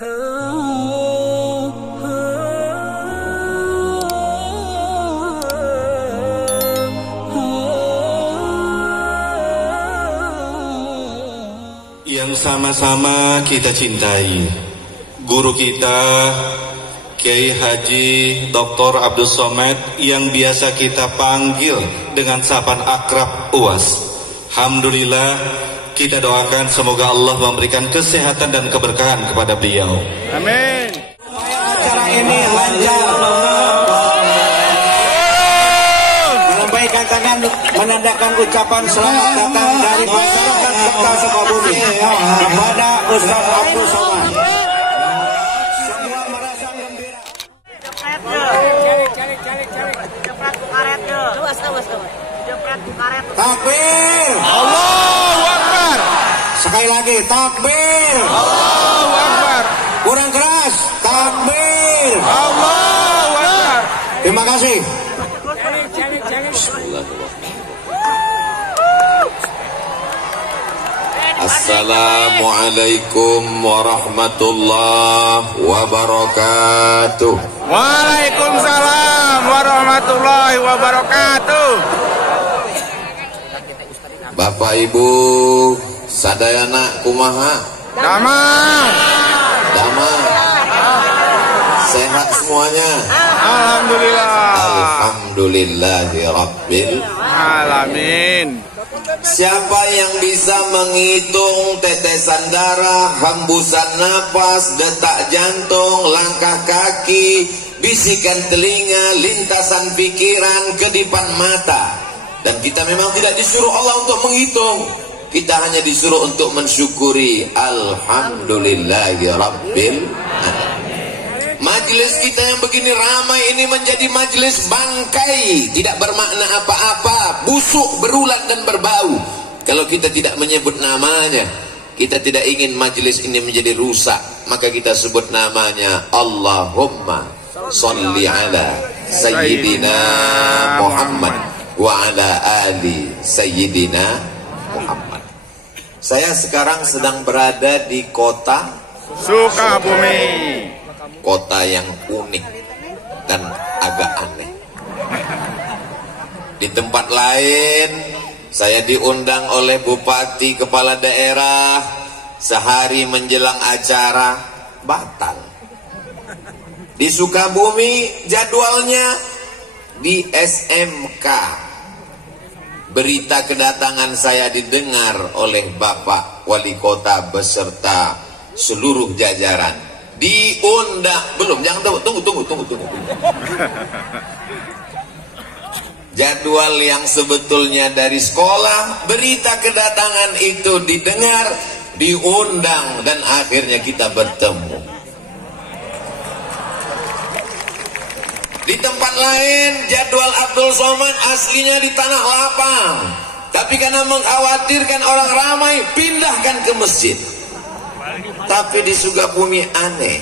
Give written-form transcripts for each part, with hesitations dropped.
Yang sama-sama kita cintai, guru kita Kiai Haji Dr. Abdul Somad yang biasa kita panggil dengan sapaan akrab UAS. Alhamdulillah, kita doakan semoga Allah memberikan kesehatan dan keberkahan kepada beliau. Amin. Acara ini lancar, melambaikan tangan menandakan ucapan selamat datang dari masyarakat Kota Sukabumi kepada Ustaz Abdul Somad. Semua merasa gembira. Takbir. Allahu Akbar. Sekali lagi takbir. Allahu Akbar. Kurang keras. Takbir. Allahu Akbar. Terima kasih. Assalamualaikum warahmatullahi wabarakatuh. Waalaikumsalam warahmatullahi wabarakatuh. Bapak Ibu sadayana kumaha? Damang. Damang. Sehat semuanya? Alhamdulillah. Alhamdulillahirabbil alamin. Siapa yang bisa menghitung tetesan darah, hembusan napas, detak jantung, langkah kaki, bisikan telinga, lintasan pikiran, kedipan mata. Dan kita memang tidak disuruh Allah untuk menghitung, kita hanya disuruh untuk mensyukuri. Alhamdulillahirabbil alamin. Majelis kita yang begini ramai ini menjadi majelis bangkai, tidak bermakna apa-apa, busuk, berulat dan berbau. Kalau kita tidak menyebut namanya, kita tidak ingin majelis ini menjadi rusak, maka kita sebut namanya Allahumma sholli ala Sayyidina Muhammad wa ala ali Sayyidina Muhammad. Saya sekarang sedang berada di kota Sukabumi. Kota yang unik dan agak aneh. Di tempat lain saya diundang oleh bupati, kepala daerah, sehari menjelang acara batal. Di Sukabumi jadwalnya di SMK. Berita kedatangan saya didengar oleh Bapak Wali Kota beserta seluruh jajaran. Diundang, belum, jangan tunggu. Jadwal yang sebetulnya dari sekolah, berita kedatangan itu didengar, diundang, dan akhirnya kita bertemu. Di tempat lain jadwal Abdul Somad aslinya di Tanah Lapang, tapi karena mengkhawatirkan orang ramai, pindahkan ke masjid. Tapi di Sukabumi aneh,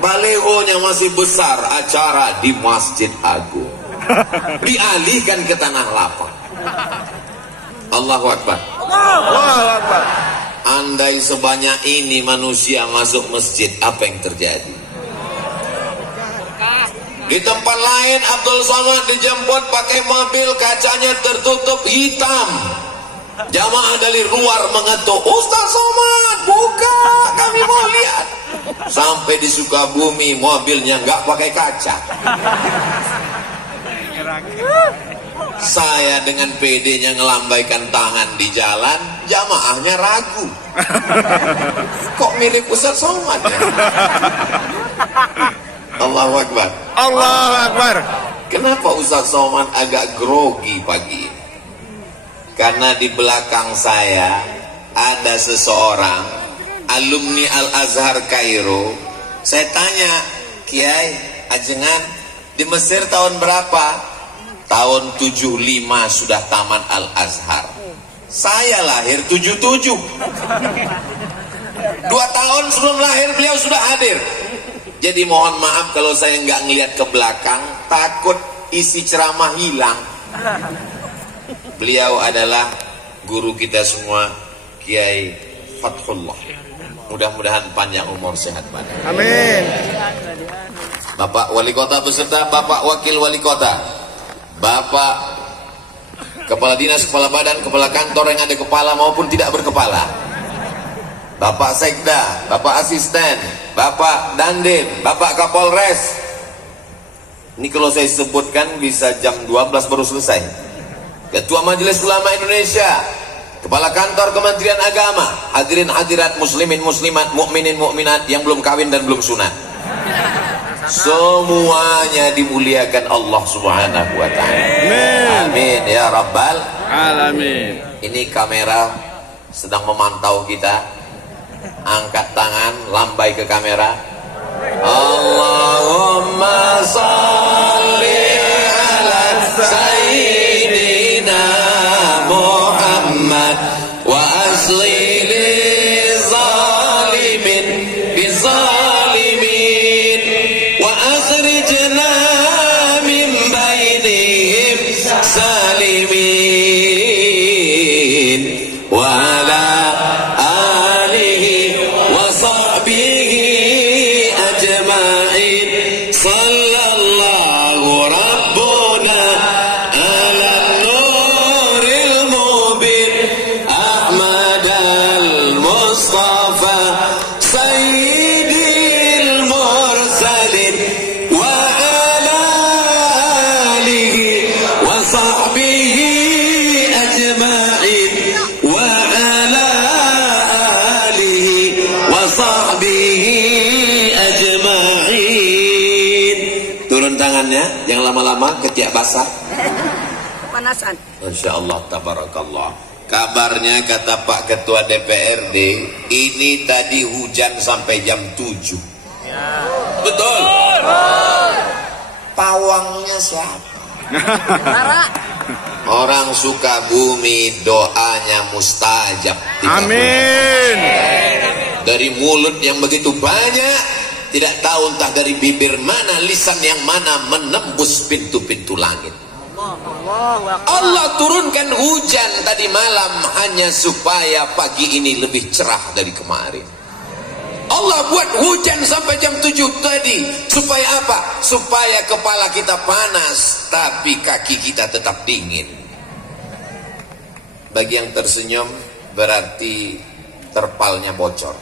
balehonya masih besar, acara di Masjid Agung, dialihkan ke Tanah Lapang. Allahu Akbar. Allahu Akbar. Andai sebanyak ini manusia masuk masjid, apa yang terjadi? Di tempat lain Abdul Somad dijemput pakai mobil, kacanya tertutup hitam. Jamaah dari luar mengetuk, Ustaz Somad, buka, kami mau lihat. Sampai di Sukabumi mobilnya nggak pakai kaca. Saya dengan PD-nya ngelambaikan tangan di jalan, jamaahnya ragu. Kok milik Ustaz Somad ya? Allahu Akbar. Allahu Akbar. Kenapa Ustaz Somad agak grogi pagi ini? Karena di belakang saya ada seseorang alumni Al-Azhar Kairo. Saya tanya, Kiai, ajengan di Mesir tahun berapa? Tahun 75 sudah tamat Al-Azhar. Saya lahir 77. 2 tahun sebelum lahir beliau sudah hadir. Jadi mohon maaf kalau saya nggak ngelihat ke belakang, takut isi ceramah hilang. Beliau adalah guru kita semua, Kiai Fathullah. Mudah-mudahan panjang umur, sehat badan. Amin. Bapak Wali Kota beserta Bapak Wakil Wali Kota, Bapak Kepala Dinas, Kepala Badan, Kepala Kantor yang ada kepala maupun tidak berkepala, Bapak Sekda, Bapak Asisten, Bapak Dandim, Bapak Kapolres. Ini kalau saya sebutkan bisa jam 12 baru selesai. Ketua Majelis Ulama Indonesia, Kepala Kantor Kementerian Agama, hadirin hadirat, muslimin muslimat, mukminin mukminat yang belum kawin dan belum sunat, semuanya dimuliakan Allah Subhanahu wa ta'ala. Amin ya rabbal Alamin. Ini kamera sedang memantau kita. Angkat tangan, lambai ke kamera. Allahumma sholli ala sayyidina Muhammad wa asli li zalimin bizalimin wa akhrijna min bainihim salimin wa ala alihi wa sahbihi ajma'in. Sallallahu rabbuna ala nuril mubin Ahmad al-Mustafa sayyidil mursalin wa ala alihi wa sahbihi ajma'in wa ala alihi wa sahbihi ajma'in. Turun tangannya, yang lama-lama ketiak basah. Panasan. Masya Allah, tabarakallah. Kabarnya kata Pak Ketua DPRD, ini tadi hujan sampai jam 7. Betul. Pawangnya siapa? Lara. Orang Sukabumi doanya mustajab. Amin. Dari mulut yang begitu banyak, tidak tahu entah dari bibir mana, lisan yang mana menembus pintu-pintu langit. Allah turunkan hujan tadi malam hanya supaya pagi ini lebih cerah dari kemarin. Allah buat hujan sampai jam 7 tadi supaya apa? Supaya kepala kita panas tapi kaki kita tetap dingin. Bagi yang tersenyum berarti terpalnya bocor.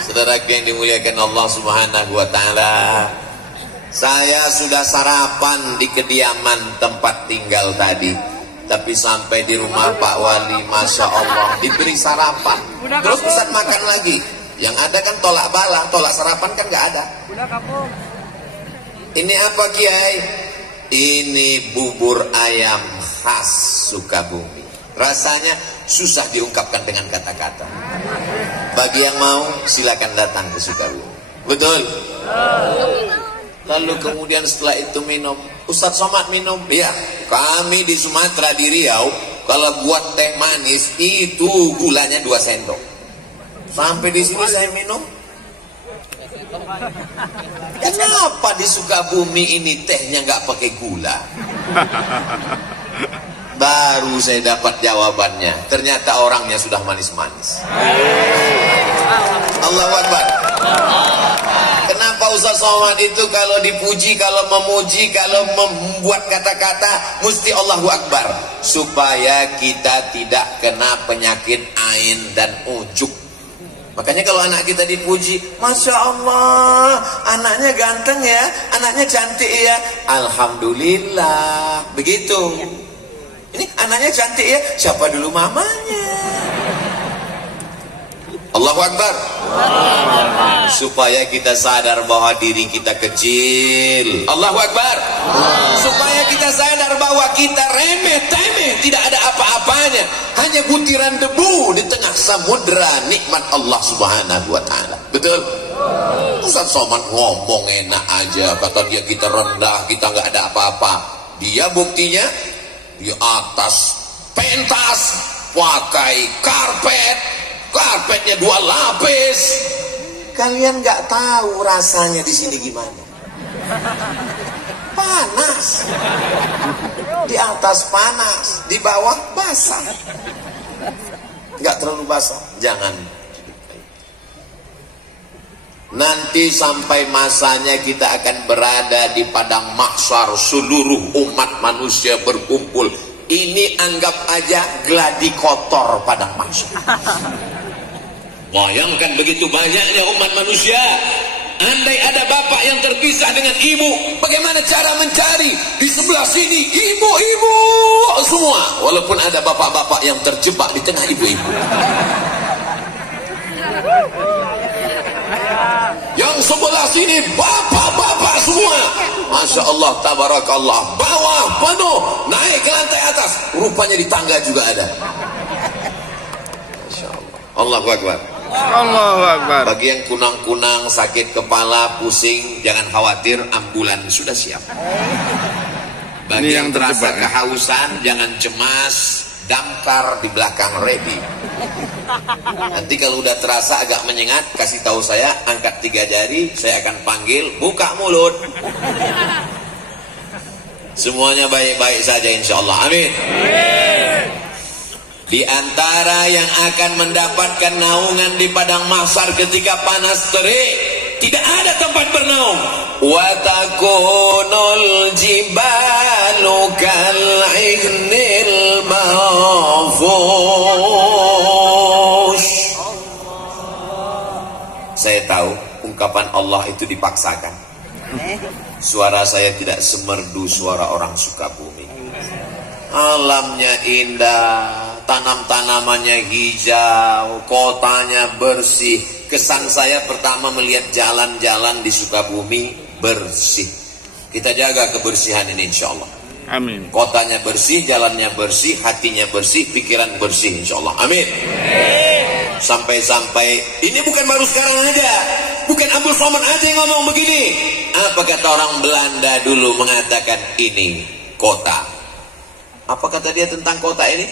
Saudara yang dimuliakan Allah Subhanahu wa ta'ala, saya sudah sarapan di kediaman tempat tinggal tadi, tapi sampai di rumah Pak Wali, Masya Allah, diberi sarapan, terus bisa makan lagi. Yang ada kan tolak bala, tolak sarapan kan nggak ada. Ini apa Kiai? Ini bubur ayam khas Sukabumi. Rasanya susah diungkapkan dengan kata-kata. Bagi yang mau silakan datang ke Sukabumi. Betul? Lalu kemudian setelah itu minum. Ustadz Somad minum. Ya, kami di Sumatera, di Riau, kalau buat teh manis itu gulanya 2 sendok. Sampai di sini saya minum. Kenapa di Sukabumi ini tehnya nggak pakai gula? Baru saya dapat jawabannya. Ternyata orangnya sudah manis-manis. Allahu Akbar. Kenapa Ustaz Somad itu kalau dipuji, kalau memuji, kalau membuat kata-kata mesti Allahu Akbar, supaya kita tidak kena penyakit ain dan ujub. Makanya kalau anak kita dipuji, Masya Allah, anaknya ganteng ya, anaknya cantik ya, Alhamdulillah. Begitu. Ini anaknya cantik ya, siapa dulu mamanya? Allahu Akbar. Supaya kita sadar bahwa diri kita kecil. Allahu Akbar. Supaya kita sadar bahwa kita remeh-temeh, tidak ada apa-apanya, hanya butiran debu di tengah samudra nikmat Allah Subhanahu wa ta'ala. Betul? Ustaz Somad ngomong enak aja, kata dia kita rendah, kita nggak ada apa-apa. Dia buktinya di atas pentas pakai karpet, karpetnya 2 lapis. Kalian nggak tahu rasanya di sini gimana? Panas. Di atas panas, di bawah basah. Nggak terlalu basah. Jangan. Nanti sampai masanya kita akan berada di padang mahsyar, seluruh umat manusia berkumpul. Ini anggap aja gladi kotor padang mahsyar. Bayangkan begitu banyaknya umat manusia. Andai ada bapak yang terpisah dengan ibu, bagaimana cara mencari? Di sebelah sini ibu-ibu semua, walaupun ada bapak-bapak yang terjebak di tengah ibu-ibu. Yang sebelah sini bapak-bapak semua, Masya Allah, tabarakallah, bawah penuh, naik ke lantai atas, rupanya di tangga juga ada. Masya Allah. Allahu Akbar. Allahu Akbar. Bagi yang kunang-kunang, sakit kepala, pusing, jangan khawatir, ambulan sudah siap. Bagi yang terasa kehausan, jangan cemas, damkar di belakang ready. Nanti kalau udah terasa agak menyengat, kasih tahu saya, angkat 3 jari, saya akan panggil, buka mulut. Semuanya baik-baik saja insya Allah. Amin. Di antara yang akan mendapatkan naungan di padang mahsyar ketika panas terik, tidak ada tempat bernaung. Wa takunul jibalu kal'ihnil mahfush. Saya tahu ungkapan Allah itu dipaksakan. Suara saya tidak semerdu suara orang Sukabumi. Alamnya indah, tanam-tanamannya hijau, kotanya bersih. Kesan saya pertama melihat jalan-jalan di Sukabumi bersih. Kita jaga kebersihan ini insya Allah. Amin. Kotanya bersih, jalannya bersih, hatinya bersih, pikiran bersih insya Allah. Amin. Sampai-sampai ini bukan baru sekarang aja, bukan Abdul Somad aja yang ngomong begini. Apa kata orang Belanda dulu mengatakan ini kota? Apa kata dia tentang kota ini?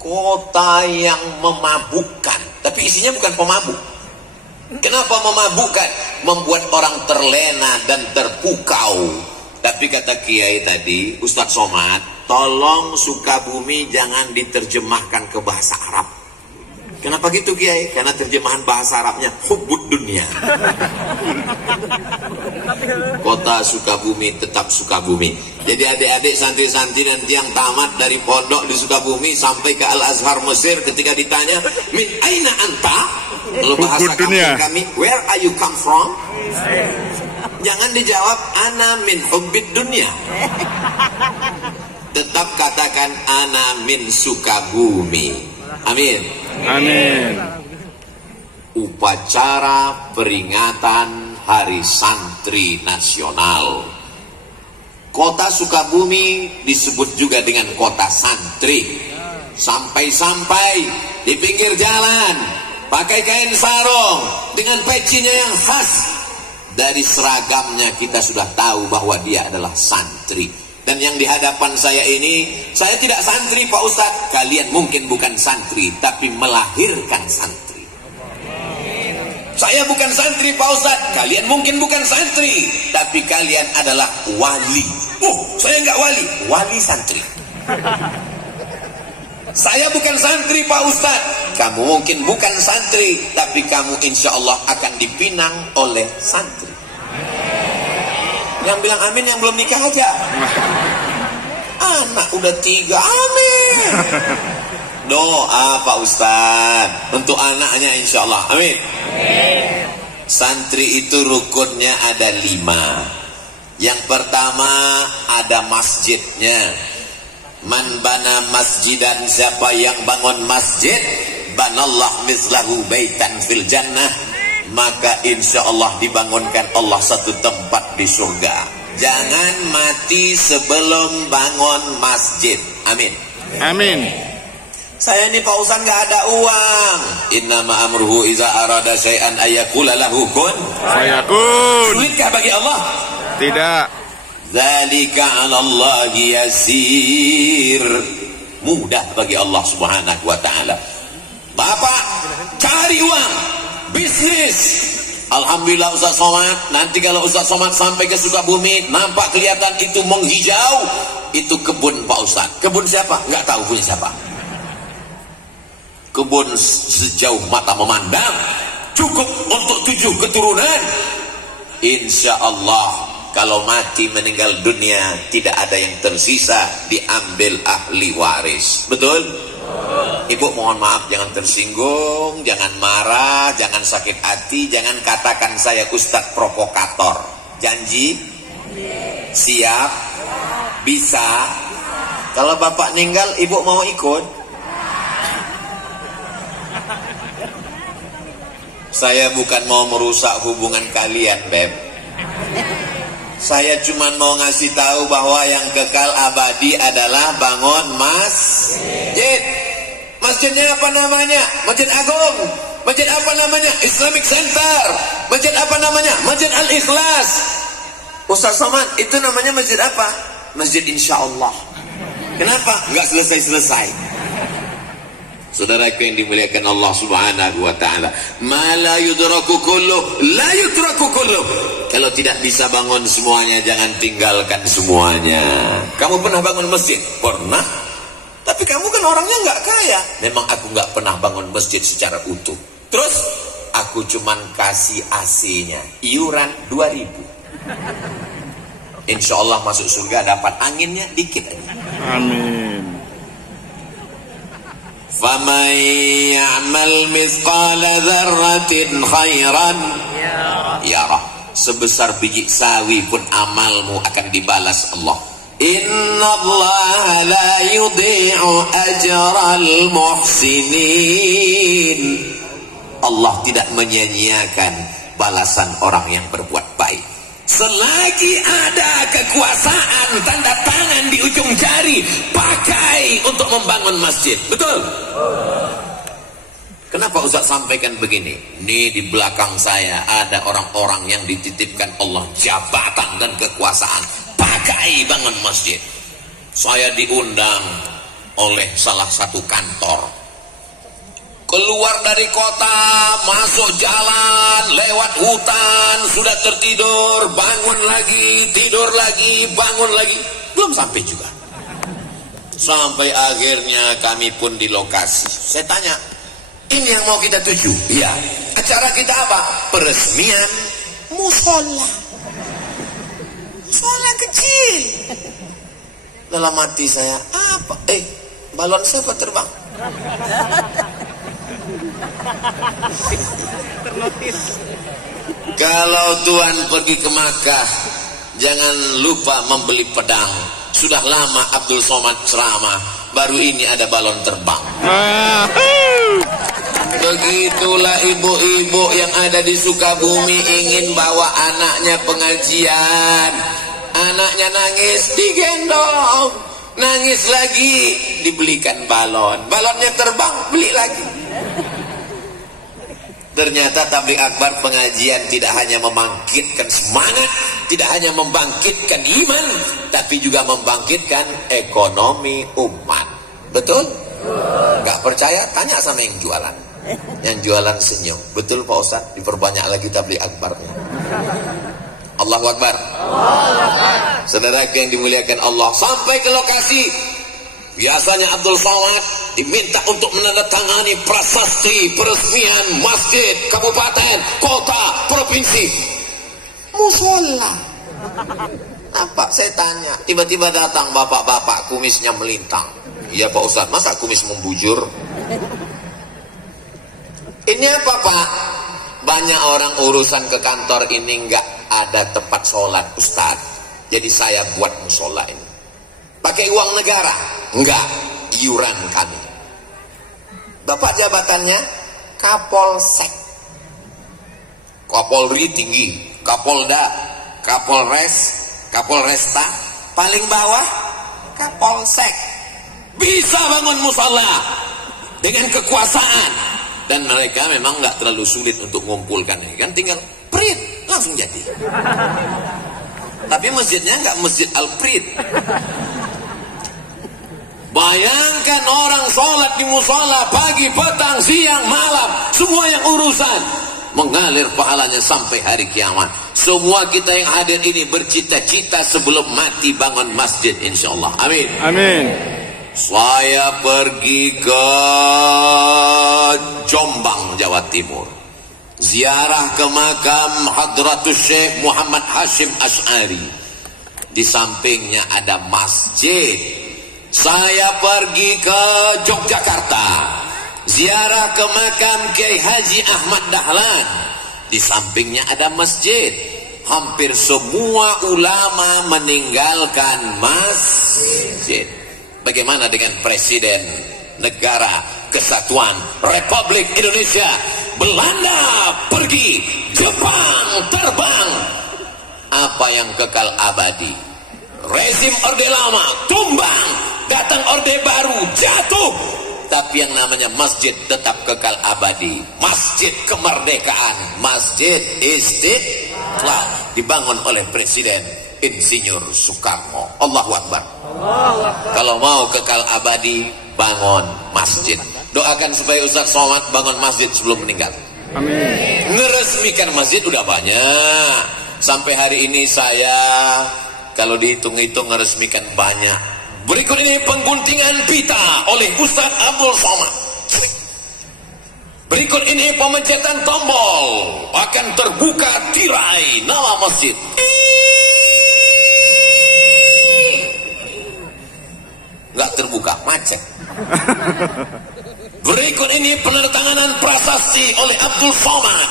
Kota yang memabukkan, tapi isinya bukan pemabuk. Kenapa memabukkan? Membuat orang terlena dan terpukau. Tapi kata Kiai tadi, Ustadz Somad, tolong Sukabumi jangan diterjemahkan ke bahasa Arab. Kenapa gitu Kiai? Karena terjemahan bahasa Arabnya hubbud dunia. Kota Sukabumi tetap Sukabumi. Jadi adik-adik santri-santri nanti yang tamat dari pondok di Sukabumi sampai ke Al-Azhar Mesir, ketika ditanya min aina anta, kalau bahasa kami, where are you come from? Jangan dijawab ana min hubbid dunia. Tetap katakan ana min Sukabumi. Amin. Amin. Upacara peringatan Hari Santri Nasional. Kota Sukabumi disebut juga dengan kota santri. Sampai-sampai di pinggir jalan pakai kain sarung dengan pecinya yang khas. Dari seragamnya kita sudah tahu bahwa dia adalah santri. Dan yang di hadapan saya ini, saya tidak santri Pak Ustadz. Kalian mungkin bukan santri, tapi melahirkan santri. Saya bukan santri Pak Ustadz. Kalian mungkin bukan santri, tapi kalian adalah wali. Saya nggak wali, wali santri. Saya bukan santri Pak Ustadz. Kamu mungkin bukan santri, tapi kamu insya Allah akan dipinang oleh santri. Yang bilang amin yang belum nikah aja. Anak udah 3, amin. Doa Pak Ustadz untuk anaknya insya Allah, amin. Santri itu rukunnya ada 5. Yang pertama ada masjidnya. Man bana masjidan, siapa yang bangun masjid, banallah mislahu baitan fil jannah, maka insya Allah dibangunkan Allah satu tempat di surga. Jangan mati sebelum bangun masjid. Amin. Amin. Saya ini Pak Ustadz nggak ada uang. Innama amruhu iza arada syai'an ayyakula lahu kun Fayakun. Sulitkah bagi Allah? Tidak. Dzalika 'ala Allahi yasir. Mudah bagi Allah Subhanahu wa taala. Bapak cari uang, bisnis. Alhamdulillah Ustaz Somad, nanti kalau Ustaz Somad sampai ke Sukabumi, nampak kelihatan itu menghijau, itu kebun Pak Ustaz. Kebun siapa? Nggak tahu punya siapa. Kebun sejauh mata memandang. cukup untuk 7 keturunan. Insya Allah kalau mati meninggal dunia tidak ada yang tersisa, diambil ahli waris. Betul? Ibu mohon maaf, jangan tersinggung, jangan marah, jangan sakit hati, jangan katakan saya Ustadz provokator. Janji? Siap? Bisa? Kalau bapak meninggal, ibu mau ikut? Saya bukan mau merusak hubungan kalian, Beb. Saya cuma mau ngasih tahu bahwa yang kekal abadi adalah bangun masjid. Masjidnya apa namanya? Masjid Agung. Masjid apa namanya? Islamic Center. Masjid apa namanya? Masjid Al-Ikhlas. Ustaz Somad, itu namanya masjid apa? Masjid Insya Allah. Kenapa? Enggak selesai-selesai. Saudaraku yang dimuliakan Allah Subhanahu wa taala, ma la yudraku kullu la yutraku kullu. Kalau tidak bisa bangun semuanya, jangan tinggalkan semuanya. Kamu pernah bangun masjid? Pernah. Tapi kamu kan orangnya nggak kaya. Memang aku nggak pernah bangun masjid secara utuh. Terus aku cuman kasih AC-nya, iuran 2.000. Insya Allah masuk surga dapat anginnya dikit aja. Amin. فَمَنْ يَعْمَلْ مِثْقَالَ ذَرَّةٍ خَيْرًا يَرَهُ. Sebesar biji sawi pun amalmu akan dibalas Allah. Innallaha la yudhi'u ajral muhsinin. Allah tidak menyia-nyiakan balasan orang yang berbuat baik. Selagi ada kekuasaan, tanda tangan di ujung jari, pakai untuk membangun masjid. Betul? Kenapa Ustaz sampaikan begini? Ini di belakang saya ada orang-orang yang dititipkan Allah jabatan dan kekuasaan, pakai bangun masjid. Saya diundang oleh salah satu kantor. Keluar dari kota, masuk jalan, lewat hutan, sudah tertidur, bangun lagi, tidur lagi, bangun lagi. Belum sampai juga. Sampai akhirnya kami pun di lokasi. Saya tanya, ini yang mau kita tuju? Iya. Acara kita apa? Peresmian musola. Musola kecil. Dalam hati saya, apa? Balon siapa terbang? Kalau Tuhan pergi ke Makkah, jangan lupa membeli pedang. Sudah lama Abdul Somad ceramah, baru ini ada balon terbang. Begitulah ibu-ibu yang ada di Sukabumi ingin bawa anaknya pengajian. Anaknya nangis, digendong. Nangis lagi, dibelikan balon. Balonnya terbang, beli lagi. Ternyata tabligh akbar pengajian tidak hanya membangkitkan semangat, tidak hanya membangkitkan iman, tapi juga membangkitkan ekonomi umat. Betul? Gak percaya? Tanya sama yang jualan. Yang jualan senyum. Betul Pak Ustaz? Diperbanyak lagi tabligh akbarnya. Allahu Akbar. Saudaraku yang dimuliakan Allah, sampai ke lokasi. Biasanya Abdul Somad diminta untuk menandatangani prasasti peresmian masjid, kabupaten, kota, provinsi. Musola. Apa? Saya tanya. Tiba-tiba datang bapak-bapak kumisnya melintang. Iya Pak Ustaz, masa kumis membujur? Ini apa Pak? Banyak orang urusan ke kantor ini nggak ada tempat sholat Ustaz. Jadi saya buat musola ini. Pakai uang negara? Enggak, iuran kami. Bapak jabatannya Kapolsek. Kapolri tinggi, Kapolda, Kapolres, Kapolresta, paling bawah Kapolsek. Bisa bangun musola dengan kekuasaan, dan mereka memang nggak terlalu sulit untuk mengumpulkan ini kan, tinggal print langsung jadi. Tapi masjidnya nggak masjid Al-Prit. Bayangkan orang sholat di musola pagi, petang, siang, malam, semua yang urusan mengalir pahalanya sampai hari kiamat. Semua kita yang hadir ini bercita-cita sebelum mati bangun masjid insyaallah. Amin. Amin. Saya pergi ke Jombang, Jawa Timur. ziarah ke makam Hadratus Syekh Muhammad Hashim Asy'ari. Di sampingnya ada masjid. Saya pergi ke Yogyakarta, ziarah ke makam Kiai Haji Ahmad Dahlan. Di sampingnya ada masjid. Hampir semua ulama meninggalkan masjid. Bagaimana dengan Presiden Negara Kesatuan Republik Indonesia? Belanda pergi, Jepang terbang. Apa yang kekal abadi? Rezim Orde Lama tumbang, datang Orde Baru jatuh. Tapi yang namanya masjid tetap kekal abadi. Masjid Kemerdekaan, Masjid Istiqlal, dibangun oleh Presiden Insinyur Soekarno. Allahu Akbar. Kalau mau kekal abadi, bangun masjid. Doakan supaya Ustaz Somad bangun masjid sebelum meninggal. Amin. Ngeresmikan masjid udah banyak. Sampai hari ini saya kalau dihitung-hitung ngeresmikan banyak. Berikut ini pengguntingan pita oleh Ustaz Abdul Somad. Berikut ini pemencatan tombol, akan terbuka tirai nama masjid. Nggak terbuka, macet. Berikut ini penandatanganan prasasti oleh Abdul Somad.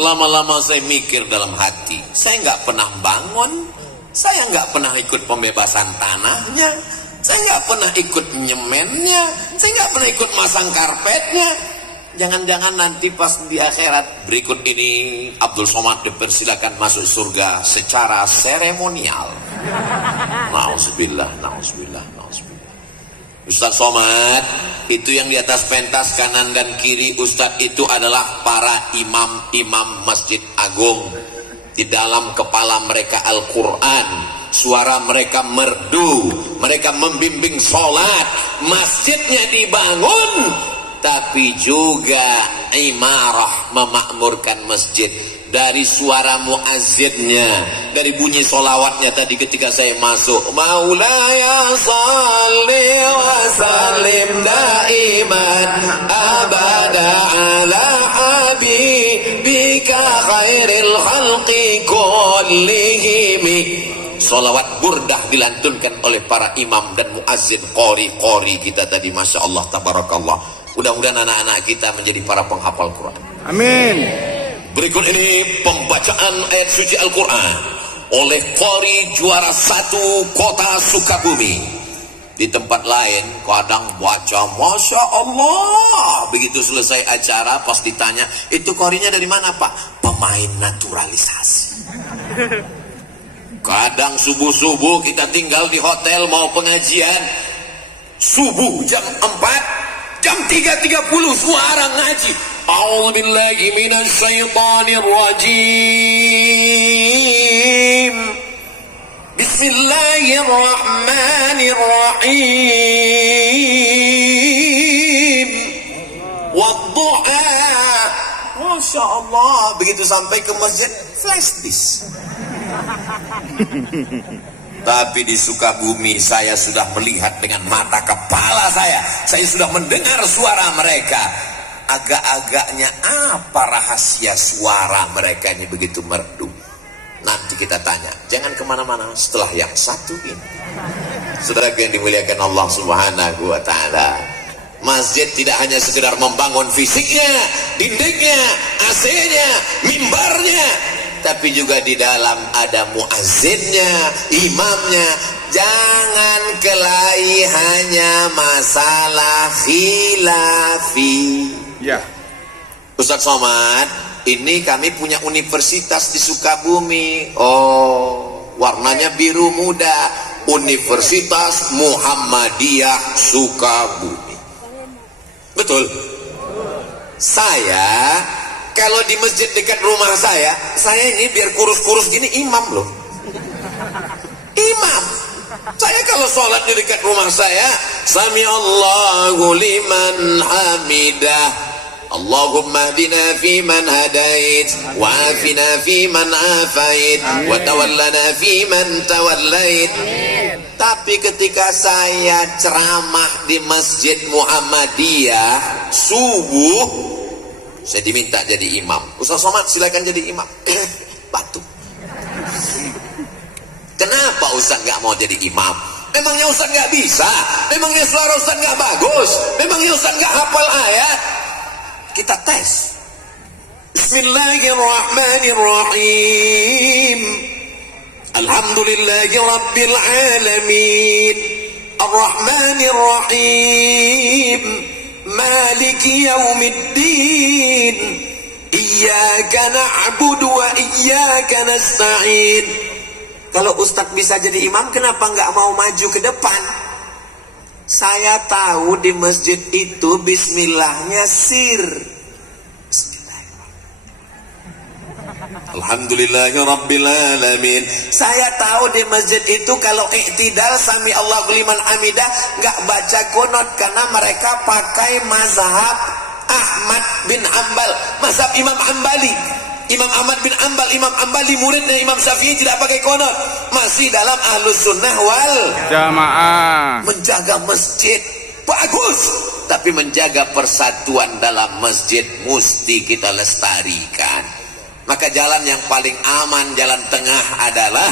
Lama-lama saya mikir dalam hati, saya nggak pernah bangun, saya nggak pernah ikut pembebasan tanahnya, saya nggak pernah ikut nyemennya, saya nggak pernah ikut masang karpetnya. Jangan-jangan nanti pas di akhirat, berikut ini Abdul Somad dipersilakan masuk surga secara seremonial. Nauzubillah, nauzubillah, nauzubillah. Ustaz Somad, itu yang di atas pentas kanan dan kiri Ustaz itu adalah para imam-imam Masjid Agung. Di dalam kepala mereka Al-Quran, suara mereka merdu, mereka membimbing sholat, masjidnya dibangun, tapi juga imarah memakmurkan masjid. Dari suara muazzinnya, dari bunyi solawatnya tadi ketika saya masuk, Maulaya salli wa sallim daiman abada ala habibika khairil khalqi kullihim. Solawat burdah dilantunkan oleh para imam dan muazzin, qori kita tadi, masya Allah, tabarakallah. Mudah-mudahan anak-anak kita menjadi para penghafal Quran. Amin. Berikut ini pembacaan ayat suci Al-Quran oleh qori juara 1 kota Sukabumi. Di tempat lain kadang baca masya Allah, begitu selesai acara pas ditanya, itu qorinya dari mana Pak? Pemain naturalisasi. Kadang subuh-subuh kita tinggal di hotel mau pengajian, subuh jam 4, jam 3.30 suara ngaji. A'udzubillahi minasyaitonir rajim. Bismillahirrahmanirrahim. Wadduha. Masya Allah. Begitu sampai ke masjid, flash disk. Tapi di Sukabumi saya sudah melihat dengan mata kepala saya. Saya sudah mendengar suara mereka. Agak-agaknya apa rahasia suara mereka ini begitu merdu? Nanti kita tanya. Jangan kemana-mana setelah yang satu ini. Saudara yang dimuliakan Allah Subhanahu wa ta'ala, masjid tidak hanya sekedar membangun fisiknya, dindingnya, AC-nya, mimbarnya, tapi juga di dalam ada muazzinnya, imamnya. Jangan kelahi hanya masalah khilafi. Ya. Ustaz Somad, ini kami punya universitas di Sukabumi. Oh, warnanya biru muda. Universitas Muhammadiyah Sukabumi. Betul? Saya kalau di masjid dekat rumah saya ini biar kurus-kurus gini imam loh. Imam. Saya kalau sholat di dekat rumah saya, Sami Allahu liman hamidah. Allahumma hdina fi man hadait, wa afina fi man afait, wa tawallana fi man tawallait. Tapi ketika saya ceramah di Masjid Muhammadiyah subuh, Saya diminta jadi imam. Ustaz Somad silakan jadi imam. Batuk. Kenapa Ustaz nggak mau jadi imam? Memangnya Ustaz nggak bisa? Memangnya suara Ustaz nggak bagus? Memangnya Ustaz nggak hafal ayat? Kita tes. Bismillahirrahmanirrahim. Alhamdulillahi Rabbil Alamin. Ar-Rahmanirrahim. Maliki Yaumiddin. Iyyaka na'budu wa iyyaka nasta'in. Kalau Ustadz bisa jadi imam, kenapa nggak mau maju ke depan? Saya tahu di masjid itu bismillahnya sir. Alhamdulillahirabbil alamin. Saya tahu di masjid itu kalau iktidal sami Allahu liman hamidah nggak baca qunut karena mereka pakai mazhab Ahmad bin Hanbal, mazhab Imam Hambali. Imam Ahmad bin Hanbal, Imam Hambali muridnya Imam Syafi'i tidak pakai qunut. Masih dalam Ahlus Sunnah wal Jamaah. Menjaga masjid bagus, tapi menjaga persatuan dalam masjid mesti kita lestarikan. Maka jalan yang paling aman, jalan tengah adalah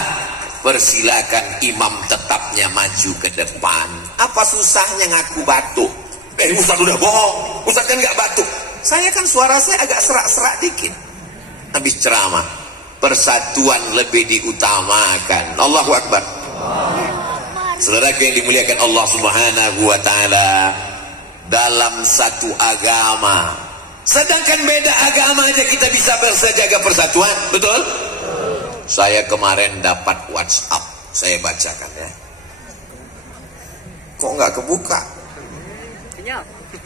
persilakan imam tetapnya maju ke depan. Apa susahnya ngaku batuk? Ustaz udah bohong, Ustaz kan nggak batuk. Saya kan suara saya agak serak-serak dikit. Habis ceramah, persatuan lebih diutamakan. Allahu Akbar. Saudaraku yang dimuliakan Allah Subhanahu wa taala, dalam satu agama, sedangkan beda agama aja kita bisa bersejaga persatuan, betul? Saya kemarin dapat WhatsApp, saya bacakan ya. Kok nggak kebuka?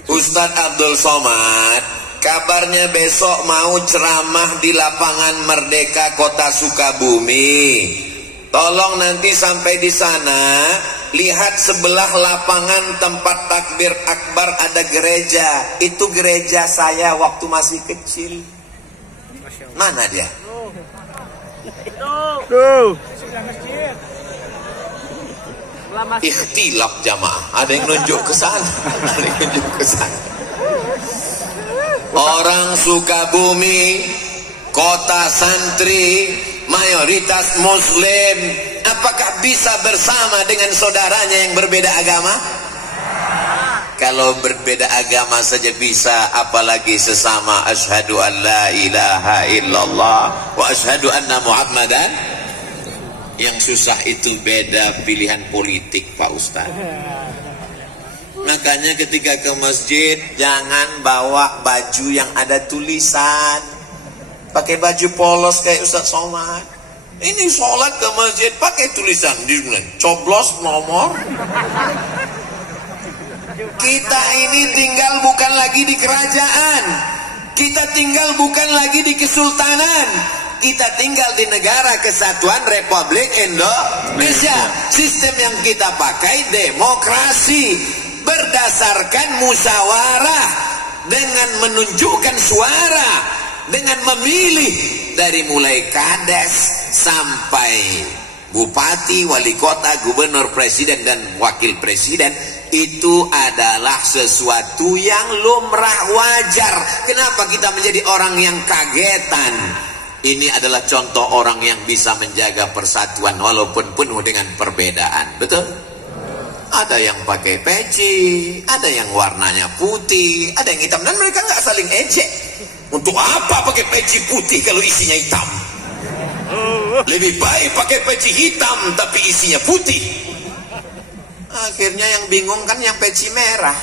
Ustadz Abdul Somad, kabarnya besok mau ceramah di lapangan Merdeka Kota Sukabumi. Tolong nanti sampai di sana, lihat sebelah lapangan tempat takbir akbar ada gereja. Itu gereja saya waktu masih kecil. Mana dia? Tuh. Ikhtilaf jamaah. Ada yang nunjuk ke sana. Ada yang nunjuk ke sana. Orang Sukabumi, kota santri, mayoritas muslim, apakah bisa bersama dengan saudaranya yang berbeda agama? Kalau berbeda agama saja bisa, apalagi sesama asyhadu an la ilaha illallah wa asyhadu anna muhammadan. Yang susah itu beda pilihan politik, Pak Ustaz. Makanya ketika ke masjid jangan bawa baju yang ada tulisan. Pakai baju polos kayak Ustaz Somad. Ini sholat ke masjid pakai tulisan di coblos nomor. Kita ini tinggal bukan lagi di kerajaan. Kita tinggal bukan lagi di kesultanan. Kita tinggal di negara kesatuan Republik Indonesia. Sistem yang kita pakai demokrasi, berdasarkan musyawarah, dengan menunjukkan suara, dengan memilih dari mulai kades sampai bupati, wali kota, gubernur, presiden dan wakil presiden. Itu adalah sesuatu yang lumrah, wajar. Kenapa kita menjadi orang yang kagetan? Ini adalah contoh orang yang bisa menjaga persatuan walaupun penuh dengan perbedaan. Betul? Ada yang pakai peci, ada yang warnanya putih, ada yang hitam, dan mereka nggak saling ejek. Untuk apa pakai peci putih kalau isinya hitam? Lebih baik pakai peci hitam tapi isinya putih. Akhirnya yang bingung kan yang peci merah.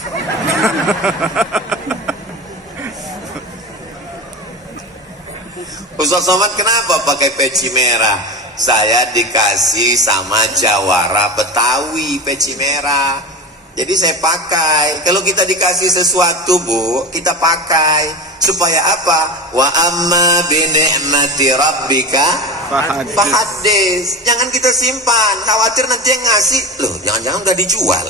Ustaz Somad kenapa pakai peci merah? Saya dikasih sama jawara Betawi peci merah. Jadi saya pakai. Kalau kita dikasih sesuatu, Bu, kita pakai. Supaya apa? Wa amma bi ni'mati rabbika fahaddits. Jangan kita simpan. Khawatir nanti yang ngasih, loh, jangan-jangan udah dijual.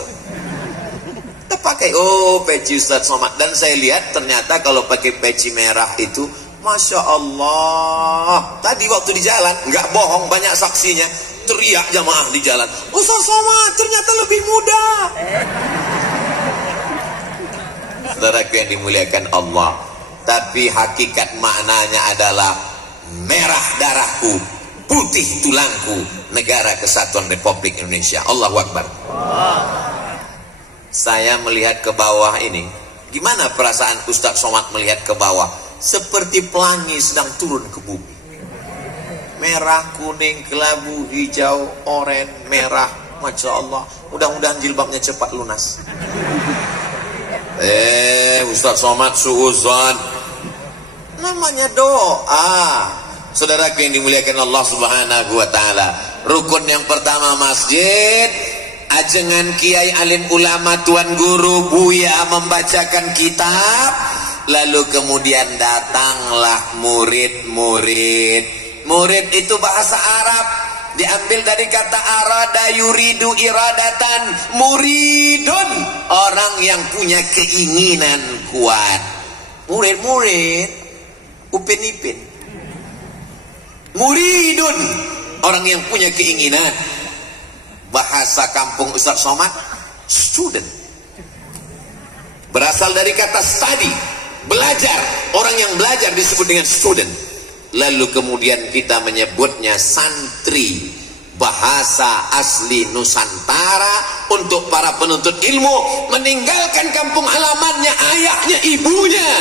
Kita pakai. Oh, peci Ustaz Somad. Dan saya lihat ternyata kalau pakai peci merah itu, Masya Allah. Tadi waktu di jalan, nggak bohong, banyak saksinya, teriak jamaah di jalan, Ustaz Somad ternyata lebih muda. Saudaraku yang dimuliakan Allah, tapi hakikat maknanya adalah merah darahku, putih tulangku, negara kesatuan Republik Indonesia. Allahu Akbar. Saya melihat ke bawah ini, gimana perasaan Ustadz Somad melihat ke bawah? Seperti pelangi sedang turun ke bumi. Merah, kuning, kelabu, hijau, oranye, merah. Masya Allah, mudah-mudahan jilbabnya cepat lunas. Ustadz Somad suuzon, namanya doa. Saudara yang dimuliakan Allah Subhanahu wa Ta'ala, rukun yang pertama masjid, ajengan kiai alim ulama tuan guru Buya membacakan kitab, lalu kemudian datanglah murid-murid. Murid itu bahasa Arab, diambil dari kata arada yuridu iradatan. Muridun, orang yang punya keinginan kuat. Murid-murid, upin-ipin. Muridun, orang yang punya keinginan. Bahasa kampung Ustadz Somad, student. Berasal dari kata study, belajar. Orang yang belajar disebut dengan student. Lalu kemudian kita menyebutnya santri. Bahasa asli Nusantara untuk para penuntut ilmu, meninggalkan kampung halamannya, ayahnya, ibunya,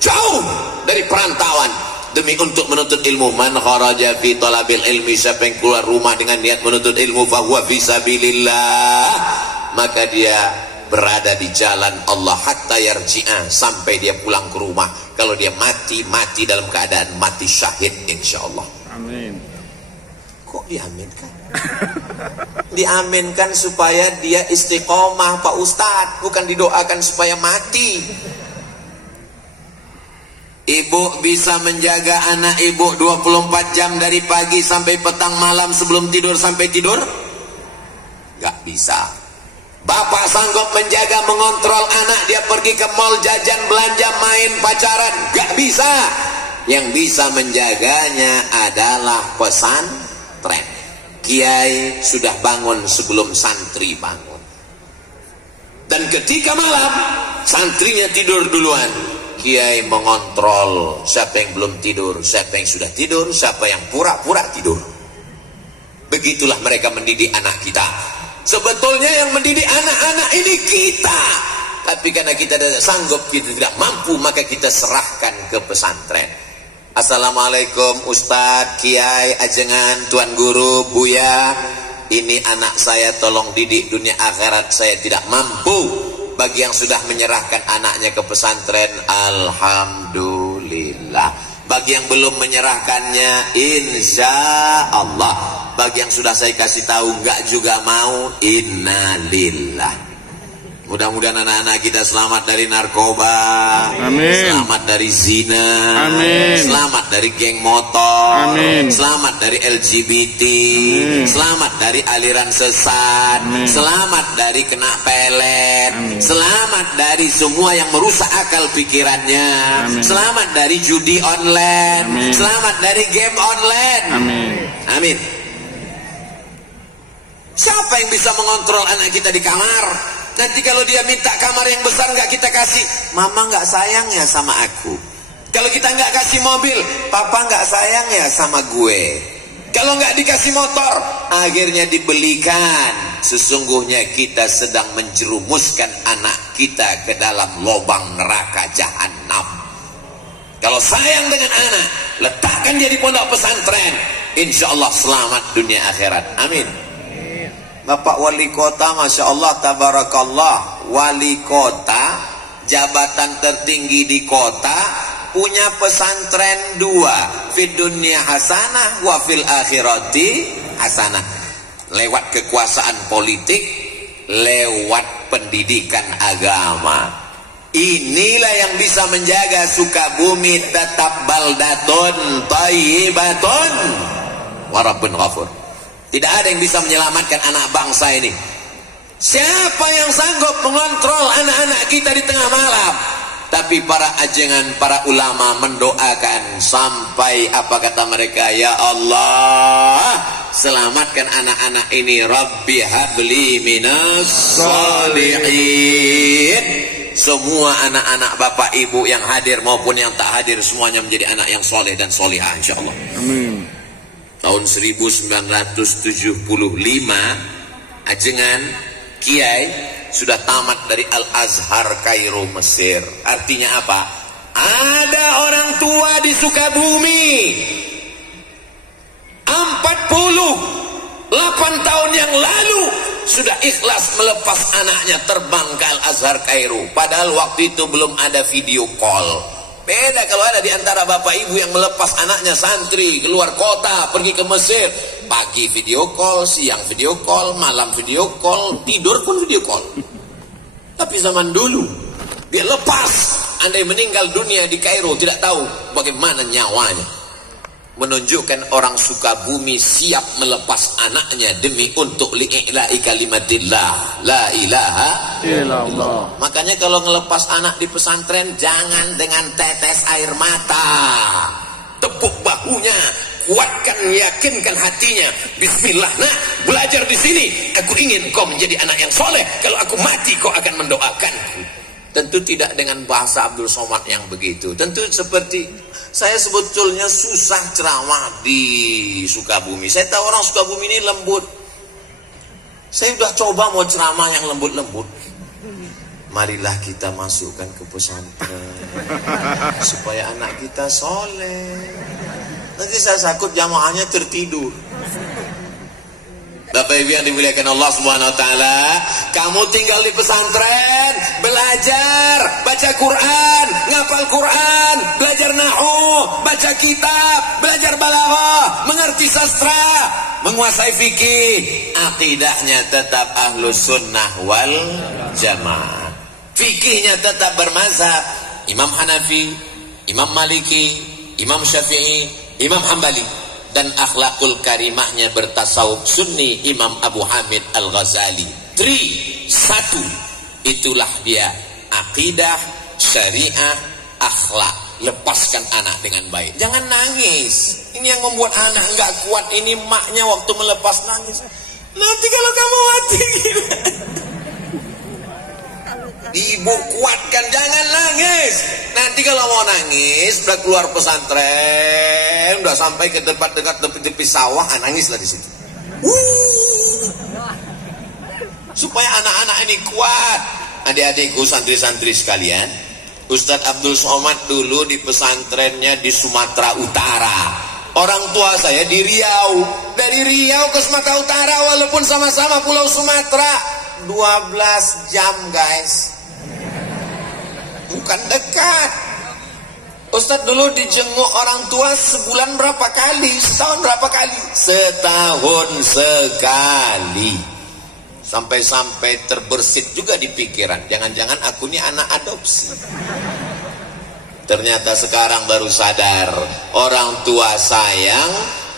jauh dari perantauan demi untuk menuntut ilmu. Man kharaja fi talabil ilmi, siapa yang keluar rumah dengan niat menuntut ilmu, fahuwa fi sabilillah, maka dia berada di jalan Allah hatta yarji'a, sampai dia pulang ke rumah. Kalau dia mati, mati dalam keadaan mati syahid insyaallah. Amin. Kok diaminkan? Diaminkan supaya dia istiqomah Pak Ustadz, bukan didoakan supaya mati. Ibu bisa menjaga anak ibu 24 jam dari pagi sampai petang malam sebelum tidur sampai tidur? Gak bisa. Bapak sanggup menjaga, mengontrol anak dia pergi ke mall, jajan, belanja, main, pacaran? Gak bisa. Yang bisa menjaganya adalah pesantren. Kiai sudah bangun sebelum santri bangun. Dan ketika malam, santrinya tidur duluan. Kiai mengontrol siapa yang belum tidur, siapa yang sudah tidur, siapa yang pura-pura tidur. Begitulah mereka mendidik anak kita. Sebetulnya yang mendidik anak-anak ini kita, tapi karena kita tidak sanggup, kita tidak mampu, maka kita serahkan ke pesantren. Assalamualaikum Ustadz, Kiai, ajengan, Tuan Guru, Buya, ini anak saya, tolong didik dunia akhirat, saya tidak mampu. Bagi yang sudah menyerahkan anaknya ke pesantren, alhamdulillah. Bagi yang belum menyerahkannya, insya Allah. Bagi yang sudah saya kasih tahu enggak juga mau, innalillah. Mudah-mudahan anak-anak kita selamat dari narkoba, amin. Selamat dari zina, amin. Selamat dari geng motor, amin. Selamat dari LGBT, amin. Selamat dari aliran sesat, amin. Selamat dari kena pelet, amin. Selamat dari semua yang merusak akal pikirannya, amin. Selamat dari judi online, amin. Selamat dari game online, amin. Amin. Siapa yang bisa mengontrol anak kita di kamar? Nanti kalau dia minta kamar yang besar nggak kita kasih, mama nggak sayang ya sama aku. Kalau kita nggak kasih mobil, papa nggak sayang ya sama gue. Kalau nggak dikasih motor, akhirnya dibelikan. Sesungguhnya kita sedang menjerumuskan anak kita ke dalam lubang neraka jahanam. Kalau sayang dengan anak, letakkan dia di pondok pesantren, insya Allah selamat dunia akhirat. Amin. Bapak wali kota, masya Allah, tabarakallah, wali kota, jabatan tertinggi di kota, punya pesantren 2, fid dunya hasanah wa fil akhirati hasanah. Lewat kekuasaan politik, lewat pendidikan agama. Inilah yang bisa menjaga Sukabumi tetap baldatun thayyibatun wa rabbun ghafur. Tidak ada yang bisa menyelamatkan anak bangsa ini. Siapa yang sanggup mengontrol anak-anak kita di tengah malam? Tapi para ajengan, para ulama mendoakan sampai apa kata mereka, ya Allah, selamatkan anak-anak ini. Rabbi habli minas sholihin. semua anak-anak bapak ibu yang hadir maupun yang tak hadir semuanya menjadi anak yang soleh dan solihah insyaallah. Amin. Tahun 1975 Ajengan Kiai sudah tamat dari Al-Azhar Kairo Mesir. Artinya apa? Ada orang tua di Sukabumi 48 tahun yang lalu sudah ikhlas melepas anaknya terbang ke Al-Azhar Kairo. Padahal waktu itu belum ada video call. Beda kalau ada di antara bapak ibu yang melepas anaknya santri keluar kota pergi ke Mesir. Pagi video call, siang video call, malam video call, tidur pun video call. Tapi zaman dulu dia lepas, andai meninggal dunia di Kairo tidak tahu bagaimana nyawanya. Menunjukkan orang Sukabumi siap melepas anaknya demi untuk li'ila'i kalimatillah la ilaha illallah. Makanya kalau ngelepas anak di pesantren jangan dengan tetes air mata, tepuk bahunya, kuatkan, yakinkan hatinya. Bismillah, nah belajar di sini. Aku ingin kau menjadi anak yang soleh. Kalau aku mati kau akan mendoakanku. Tentu tidak dengan bahasa Abdul Somad yang begitu. Tentu seperti saya sebetulnya susah ceramah di Sukabumi. Saya tahu orang Sukabumi ini lembut. Saya sudah coba mau ceramah yang lembut-lembut. Marilah kita masukkan ke pesantren supaya anak kita soleh. Nanti saya takut jamaahnya tertidur. Bapak Ibu yang dimuliakan Allah Subhanahu wa taala, kamu tinggal di pesantren, belajar, baca Quran, ngapal Quran, belajar nahwu, baca kitab, belajar balaghah, mengerti sastra, menguasai fikih, akidahnya tetap Ahlus Sunnah wal Jamaah. Fikihnya tetap bermazhab Imam Hanafi, Imam Maliki, Imam Syafi'i, Imam Hambali. Dan akhlakul karimahnya bertasawuf sunni Imam Abu Hamid Al-Ghazali. 1. Itulah dia akidah, syariah, akhlak. Lepaskan anak dengan baik. Jangan nangis. Ini yang membuat anak enggak kuat. Ini maknya waktu melepas nangis. Nanti kalau kamu mati Ibu kuatkan, jangan nangis. Nanti kalau mau nangis, udah keluar pesantren, udah sampai ke dekat tepi sawah, nangislah di situ. Supaya anak-anak ini kuat. Adik-adikku santri-santri sekalian, Ustadz Abdul Somad dulu di pesantrennya di Sumatera Utara. Orang tua saya di Riau. Dari Riau ke Sumatera Utara walaupun sama-sama pulau Sumatera 12 jam guys. Bukan dekat. Ustadz dulu dijenguk orang tua sebulan berapa kali? Setahun berapa kali? Setahun sekali. Sampai-sampai terbersit juga di pikiran, jangan-jangan aku ini anak adopsi. Ternyata sekarang baru sadar, orang tua sayang,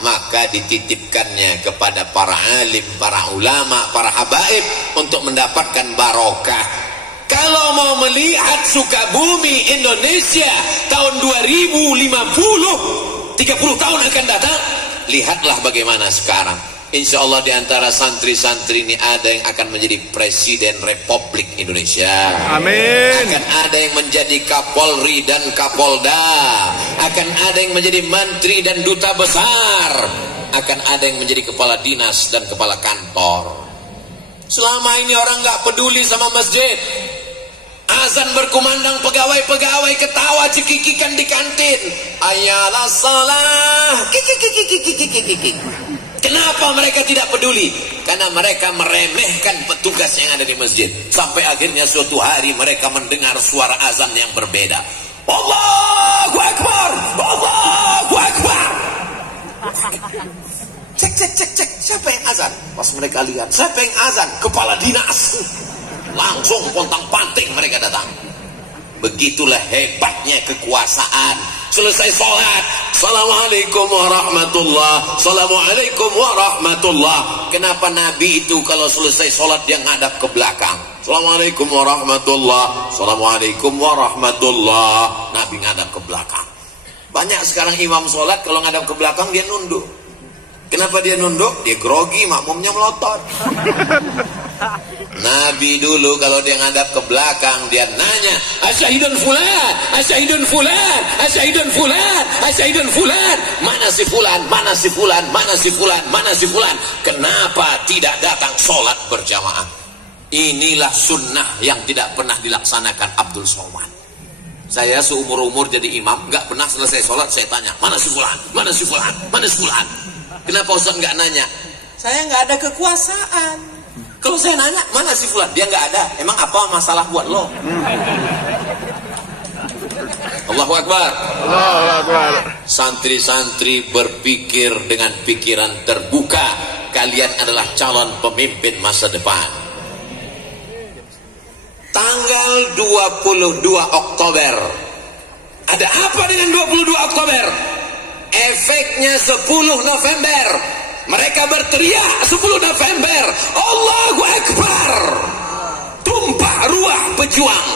maka dititipkannya kepada para alim, para ulama, para habaib untuk mendapatkan barokah. Kalau mau melihat Sukabumi Indonesia tahun 2050, 30 tahun akan datang, lihatlah bagaimana sekarang. Insya Allah di antara santri-santri ini ada yang akan menjadi Presiden Republik Indonesia. Amin. Akan ada yang menjadi Kapolri dan Kapolda. Akan ada yang menjadi Menteri dan Duta Besar. Akan ada yang menjadi Kepala Dinas dan Kepala Kantor. Selama ini orang nggak peduli sama masjid. Azan berkumandang, pegawai-pegawai ketawa cekikikan di kantin. Ayalah salah. Kenapa mereka tidak peduli? Karena mereka meremehkan petugas yang ada di masjid. Sampai akhirnya suatu hari mereka mendengar suara azan yang berbeda. Allahu Akbar, Allahu Akbar. Cek. Siapa yang azan? Pas mereka lihat, siapa yang azan? Kepala dinas. Langsung pontang-panting mereka datang. Begitulah hebatnya kekuasaan. Selesai sholat, Assalamualaikum warahmatullah, Assalamualaikum warahmatullah. Kenapa Nabi itu kalau selesai sholat dia ngadap ke belakang? Assalamualaikum warahmatullah, Assalamualaikum warahmatullah. Nabi ngadap ke belakang. Banyak sekarang imam sholat kalau ngadap ke belakang dia nunduk. Kenapa dia nunduk? Dia grogi, makmumnya melotot. Nabi dulu kalau dia ngadap ke belakang, dia nanya, asyahidun fulan, asyahidun fulan, asyahidun fulan, asyahidun fulan, mana si fulan, mana si fulan, mana si fulan, mana si fulan, kenapa tidak datang sholat berjamaah? Inilah sunnah yang tidak pernah dilaksanakan Abdul Somad. Saya seumur-umur jadi imam, nggak pernah selesai sholat saya tanya, mana si fulan, mana si fulan, mana si fulan. Kenapa Ustaz nggak nanya? Saya nggak ada kekuasaan. Kalau saya nanya, mana si fulan? Dia nggak ada. Emang apa masalah buat lo? Allahu Akbar. Allahu Akbar. Santri-santri berpikir dengan pikiran terbuka. Kalian adalah calon pemimpin masa depan. Tanggal 22 Oktober. Ada apa dengan 22 Oktober? Efeknya 10 November. Mereka berteriak 10 November, Allahu Akbar. Tumpah ruah pejuang.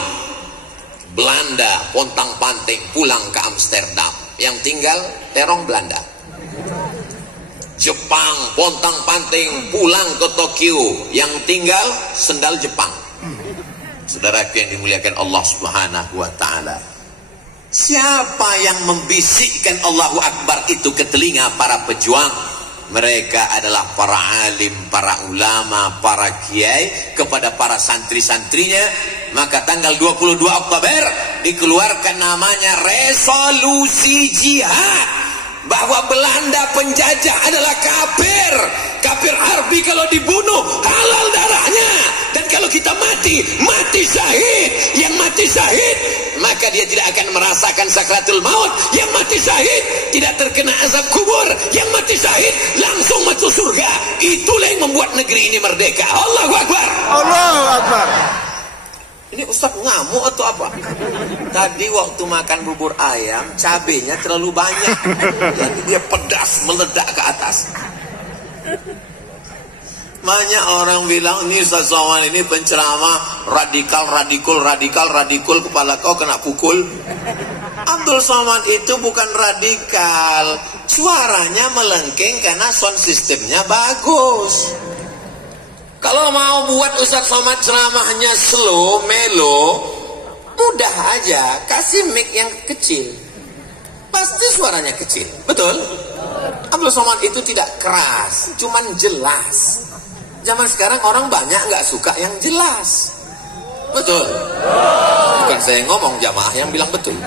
Belanda pontang-panting pulang ke Amsterdam. Yang tinggal terong Belanda. Jepang pontang-panting pulang ke Tokyo. Yang tinggal sendal Jepang. Saudaraku yang dimuliakan Allah Subhanahu wa ta'ala, siapa yang membisikkan Allahu Akbar itu ke telinga para pejuang? Mereka adalah para alim, para ulama, para kiai kepada para santri-santrinya. Maka tanggal 22 Oktober dikeluarkan namanya resolusi jihad, bahwa Belanda penjajah adalah kafir. Kafir harbi kalau dibunuh halal darahnya, dan kalau kita mati, mati syahid. Yang mati syahid maka dia tidak akan merasakan sakratul maut. Yang mati syahid tidak terkena azab kubur. Yang mati syahid langsung masuk surga. Itulah yang membuat negeri ini merdeka. Allahu Akbar. Allahu Akbar. Ini Ustaz ngamuk atau apa? Tadi waktu makan bubur ayam, cabenya terlalu banyak. Jadi dia pedas, meledak ke atas. Banyak orang bilang, ini Ustaz Somad ini penceramah radikal, kepala kau kena pukul. Abdul Somad itu bukan radikal. Suaranya melengking karena sound systemnya bagus. Kalau mau buat Ustaz Somad ceramahnya slow, mellow, mudah aja, kasih mic yang kecil. Pasti suaranya kecil. Betul? Abdul Somad itu tidak keras, cuman jelas. Zaman sekarang orang banyak nggak suka yang jelas. Betul? Bukan saya ngomong, jamaah yang bilang betul.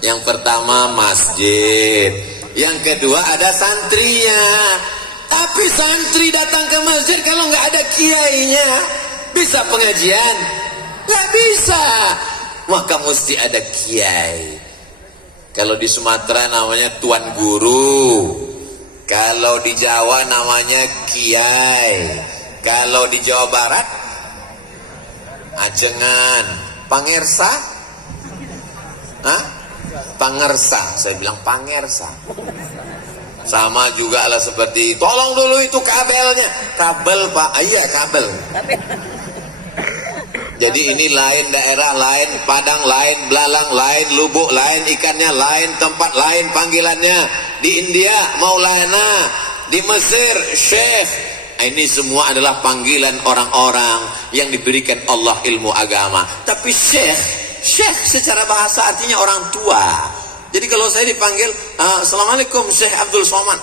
Yang pertama masjid, yang kedua ada santrinya. Tapi santri datang ke masjid kalau nggak ada kiainya, bisa pengajian? Nggak bisa. Maka mesti ada kiai. Kalau di Sumatera namanya tuan guru. Kalau di Jawa namanya kiai. Kalau di Jawa Barat ajengan. Pangersa? Hah? Pangersa. Saya bilang pangersa. Sama juga lah seperti, tolong dulu itu kabelnya. Kabel Pak, iya kabel. Jadi ini lain daerah, lain Padang, lain Belalang, lain Lubuk, lain ikannya, lain tempat, lain panggilannya. Di India Maulana, di Mesir Syekh. Ini semua adalah panggilan orang-orang yang diberikan Allah ilmu agama. Tapi Syekh secara bahasa artinya orang tua. Jadi kalau saya dipanggil, Assalamualaikum Syekh Abdul Somad,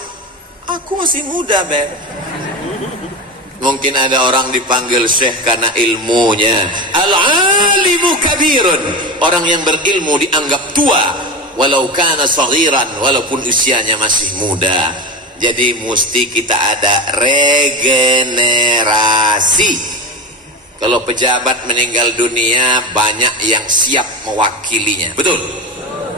aku masih muda, Beb. Mungkin ada orang dipanggil Syekh karena ilmunya. Al-alimu kabirun. Orang yang berilmu dianggap tua, walau kana saghiran, walaupun usianya masih muda. Jadi mesti kita ada regenerasi. Kalau pejabat meninggal dunia, banyak yang siap mewakilinya. Betul?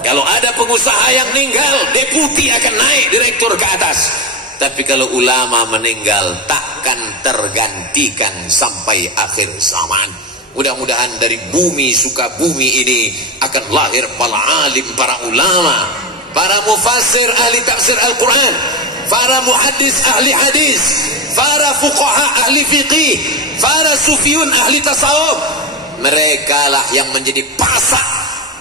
Kalau ada pengusaha yang meninggal, deputi akan naik direktur ke atas. Tapi kalau ulama meninggal, takkan tergantikan sampai akhir zaman. Mudah-mudahan dari bumi Sukabumi ini akan lahir para alim, para ulama, para mufassir ahli tafsir Al-Quran, para muhaddis ahli hadis, para fuqaha ahli fiqih, para sufiyun ahli tasawuf. Mereka lah yang menjadi pasak,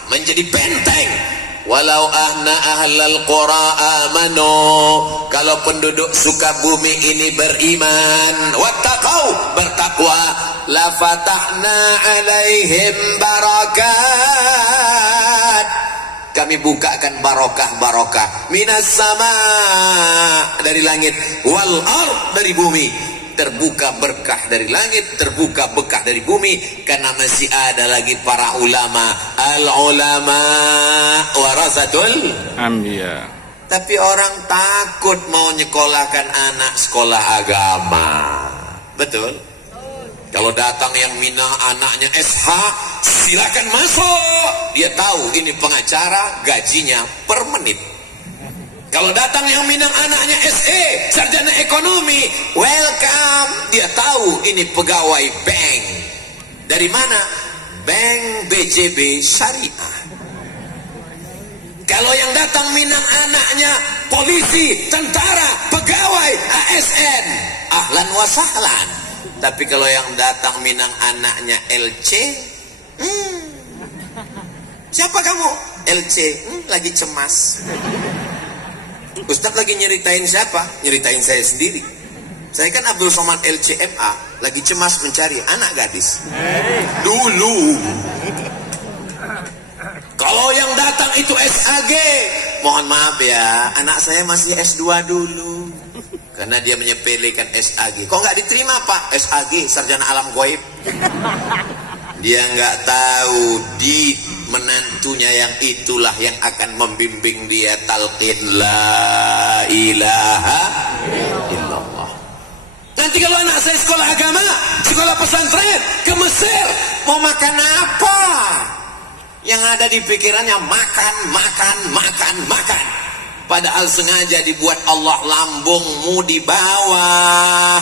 menjadi benteng walau ahna ahlal qura amanu, kalau penduduk Sukabumi ini beriman, wattaqau, bertakwa, la fatahna alaihim barakat, kami bukakan barokah-barokah minas sama, dari langit, wal ard, dari bumi, terbuka berkah dari langit, terbuka berkah dari bumi, karena masih ada lagi para ulama. Al ulama warasatul Anbiya. Tapi orang takut mau nyekolahkan anak sekolah agama. Betul? Kalau datang yang Minang anaknya SH, silakan masuk. Dia tahu ini pengacara, gajinya per menit. Kalau datang yang Minang anaknya SE, sarjana ekonomi, welcome. Dia tahu ini pegawai bank. Dari mana? Bank BJB Syariah. Kalau yang datang Minang anaknya polisi, tentara, pegawai ASN, ahlan wa sahlan. Tapi kalau yang datang Minang anaknya LC, siapa kamu? LC, lagi cemas. Ustadz lagi nyeritain siapa? Nyeritain saya sendiri. Saya kan Abdul Somad LCMA, lagi cemas mencari anak gadis. Dulu. Kalau yang datang itu SAG, mohon maaf ya, anak saya masih S2 dulu. Karena dia menyepelekan SAG. Kok nggak diterima Pak? SAG, sarjana alam gaib. Dia nggak tahu di menantunya yang itulah yang akan membimbing dia talqin la ilaha illallah. Nanti kalau anak saya sekolah agama, sekolah pesantren ke Mesir, mau makan apa? Yang ada di pikirannya makan, makan, makan, makan. Padahal sengaja dibuat Allah lambungmu di bawah,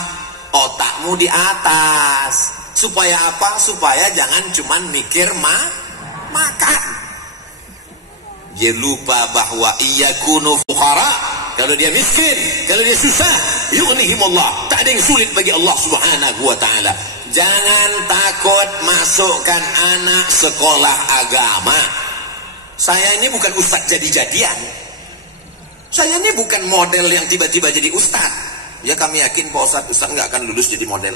otakmu di atas. Supaya apa? Supaya jangan cuman mikir makan. Dia lupa bahwa iyakunu fuqara, kalau dia miskin, kalau dia susah, yughnihimullah. Tak ada yang sulit bagi Allah Subhanahu wa taala. Jangan takut masukkan anak sekolah agama. Saya ini bukan ustaz jadi-jadian. Saya ini bukan model yang tiba-tiba jadi ustaz. Ya kami yakin Pak Ustaz nggak akan lulus jadi model.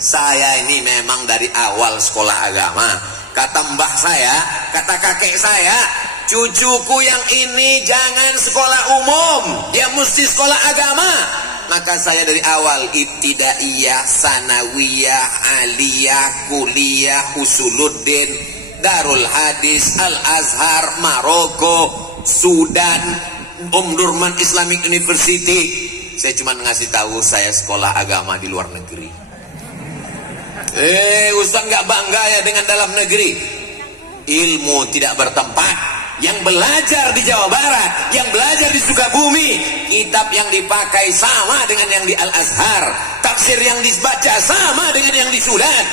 Saya ini memang dari awal sekolah agama. Kata mbah saya, kata kakek saya, cucuku yang ini jangan sekolah umum, dia mesti sekolah agama. Maka saya dari awal ibtidaiyah, sanawiyah, aliyah, kuliah, usuluddin, Darul Hadis, Al Azhar, Maroko, Sudan, Durman Islamic University. Saya cuma ngasih tahu saya sekolah agama di luar negeri. Ustaz nggak bangga ya dengan dalam negeri. Ilmu tidak bertempat. Yang belajar di Jawa Barat, yang belajar di Sukabumi, kitab yang dipakai sama dengan yang di Al Azhar, tafsir yang dibaca sama dengan yang di Sudan.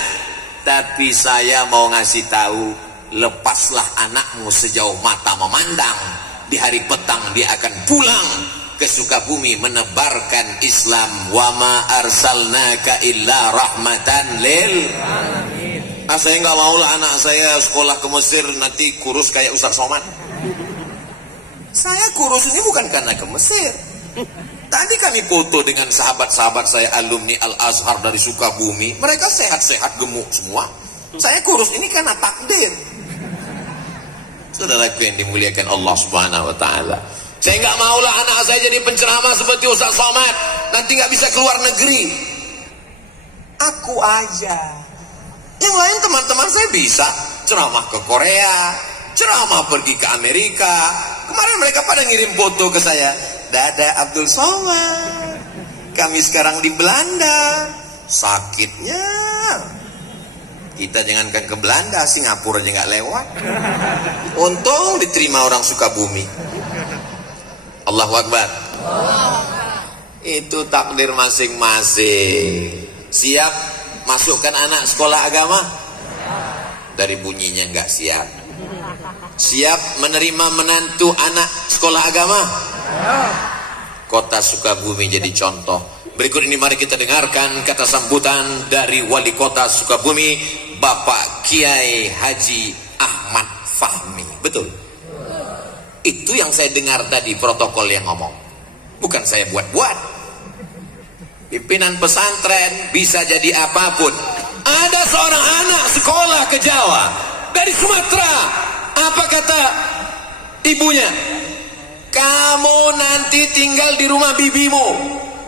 Tapi saya mau ngasih tahu, lepaslah anakmu sejauh mata memandang. Di hari petang dia akan pulang ke Sukabumi menebarkan Islam. Wa ma arsalnaka illa rahmatan lil alamin. Saya nggak mau lah anak saya sekolah ke Mesir nanti kurus kayak Ustaz Somad. Saya kurus ini bukan karena ke Mesir. Tadi kami foto dengan sahabat-sahabat saya alumni Al Azhar dari Sukabumi. Mereka sehat-sehat, gemuk semua. Saya kurus ini karena takdir. Saudaraku yang dimuliakan Allah Subhanahu wa taala. Saya nggak maulah anak saya jadi penceramah seperti Ustaz Somad, nanti nggak bisa keluar negeri. Aku aja. Yang lain teman-teman saya bisa ceramah ke Korea, ceramah pergi ke Amerika. Kemarin mereka pada ngirim foto ke saya. Dada Abdul Somad, kami sekarang di Belanda. Sakitnya kita jangankan ke Belanda, Singapura aja nggak lewat. Untung diterima orang Sukabumi. Allahu Akbar. Itu takdir masing-masing. Siap masukkan anak sekolah agama? Dari bunyinya nggak siap. Siap menerima menantu anak sekolah agama? Kota Sukabumi jadi contoh. Berikut ini mari kita dengarkan kata sambutan dari Wali Kota Sukabumi, Bapak Kiai Haji Ahmad Fahmi. Betul? Itu yang saya dengar tadi protokol yang ngomong. Bukan saya buat-buat. Pimpinan pesantren bisa jadi apapun. Ada seorang anak sekolah ke Jawa dari Sumatera. Apa kata ibunya? Kamu nanti tinggal di rumah bibimu.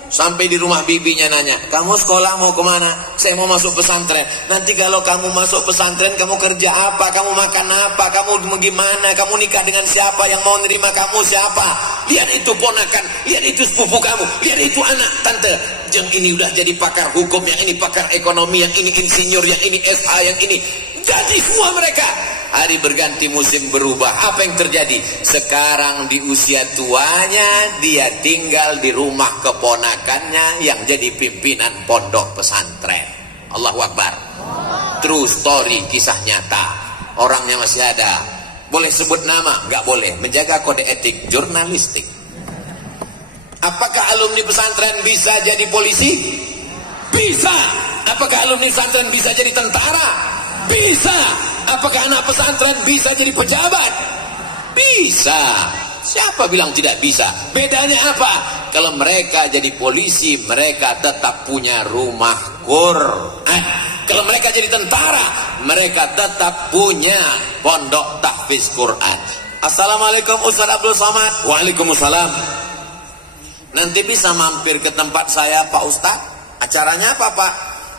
Sampai di rumah bibinya nanya, kamu sekolah mau kemana? Saya mau masuk pesantren. Nanti kalau kamu masuk pesantren, kamu kerja apa? Kamu makan apa? Kamu gimana? Kamu nikah dengan siapa? Yang mau nerima kamu siapa? Lihat itu ponakan, lihat itu sepupu kamu, lihat itu anak tante. Yang ini udah jadi pakar hukum, yang ini pakar ekonomi, yang ini insinyur, yang ini SH, yang ini. Jadi semua mereka. Hari berganti musim berubah. Apa yang terjadi? Sekarang di usia tuanya dia tinggal di rumah keponakannya yang jadi pimpinan pondok pesantren. Allahu Akbar. True story, kisah nyata. Orangnya masih ada. Boleh sebut nama? Nggak boleh. Menjaga kode etik jurnalistik. Apakah alumni pesantren bisa jadi polisi? Bisa. Apakah alumni pesantren bisa jadi tentara? Bisa. Apakah anak pesantren bisa jadi pejabat? Bisa. Siapa bilang tidak bisa? Bedanya apa? Kalau mereka jadi polisi, mereka tetap punya rumah Quran. Kalau mereka jadi tentara, mereka tetap punya pondok tahfiz Quran. Assalamualaikum Ustaz Abdul Somad. Waalaikumsalam. Nanti bisa mampir ke tempat saya Pak Ustaz? Acaranya apa Pak?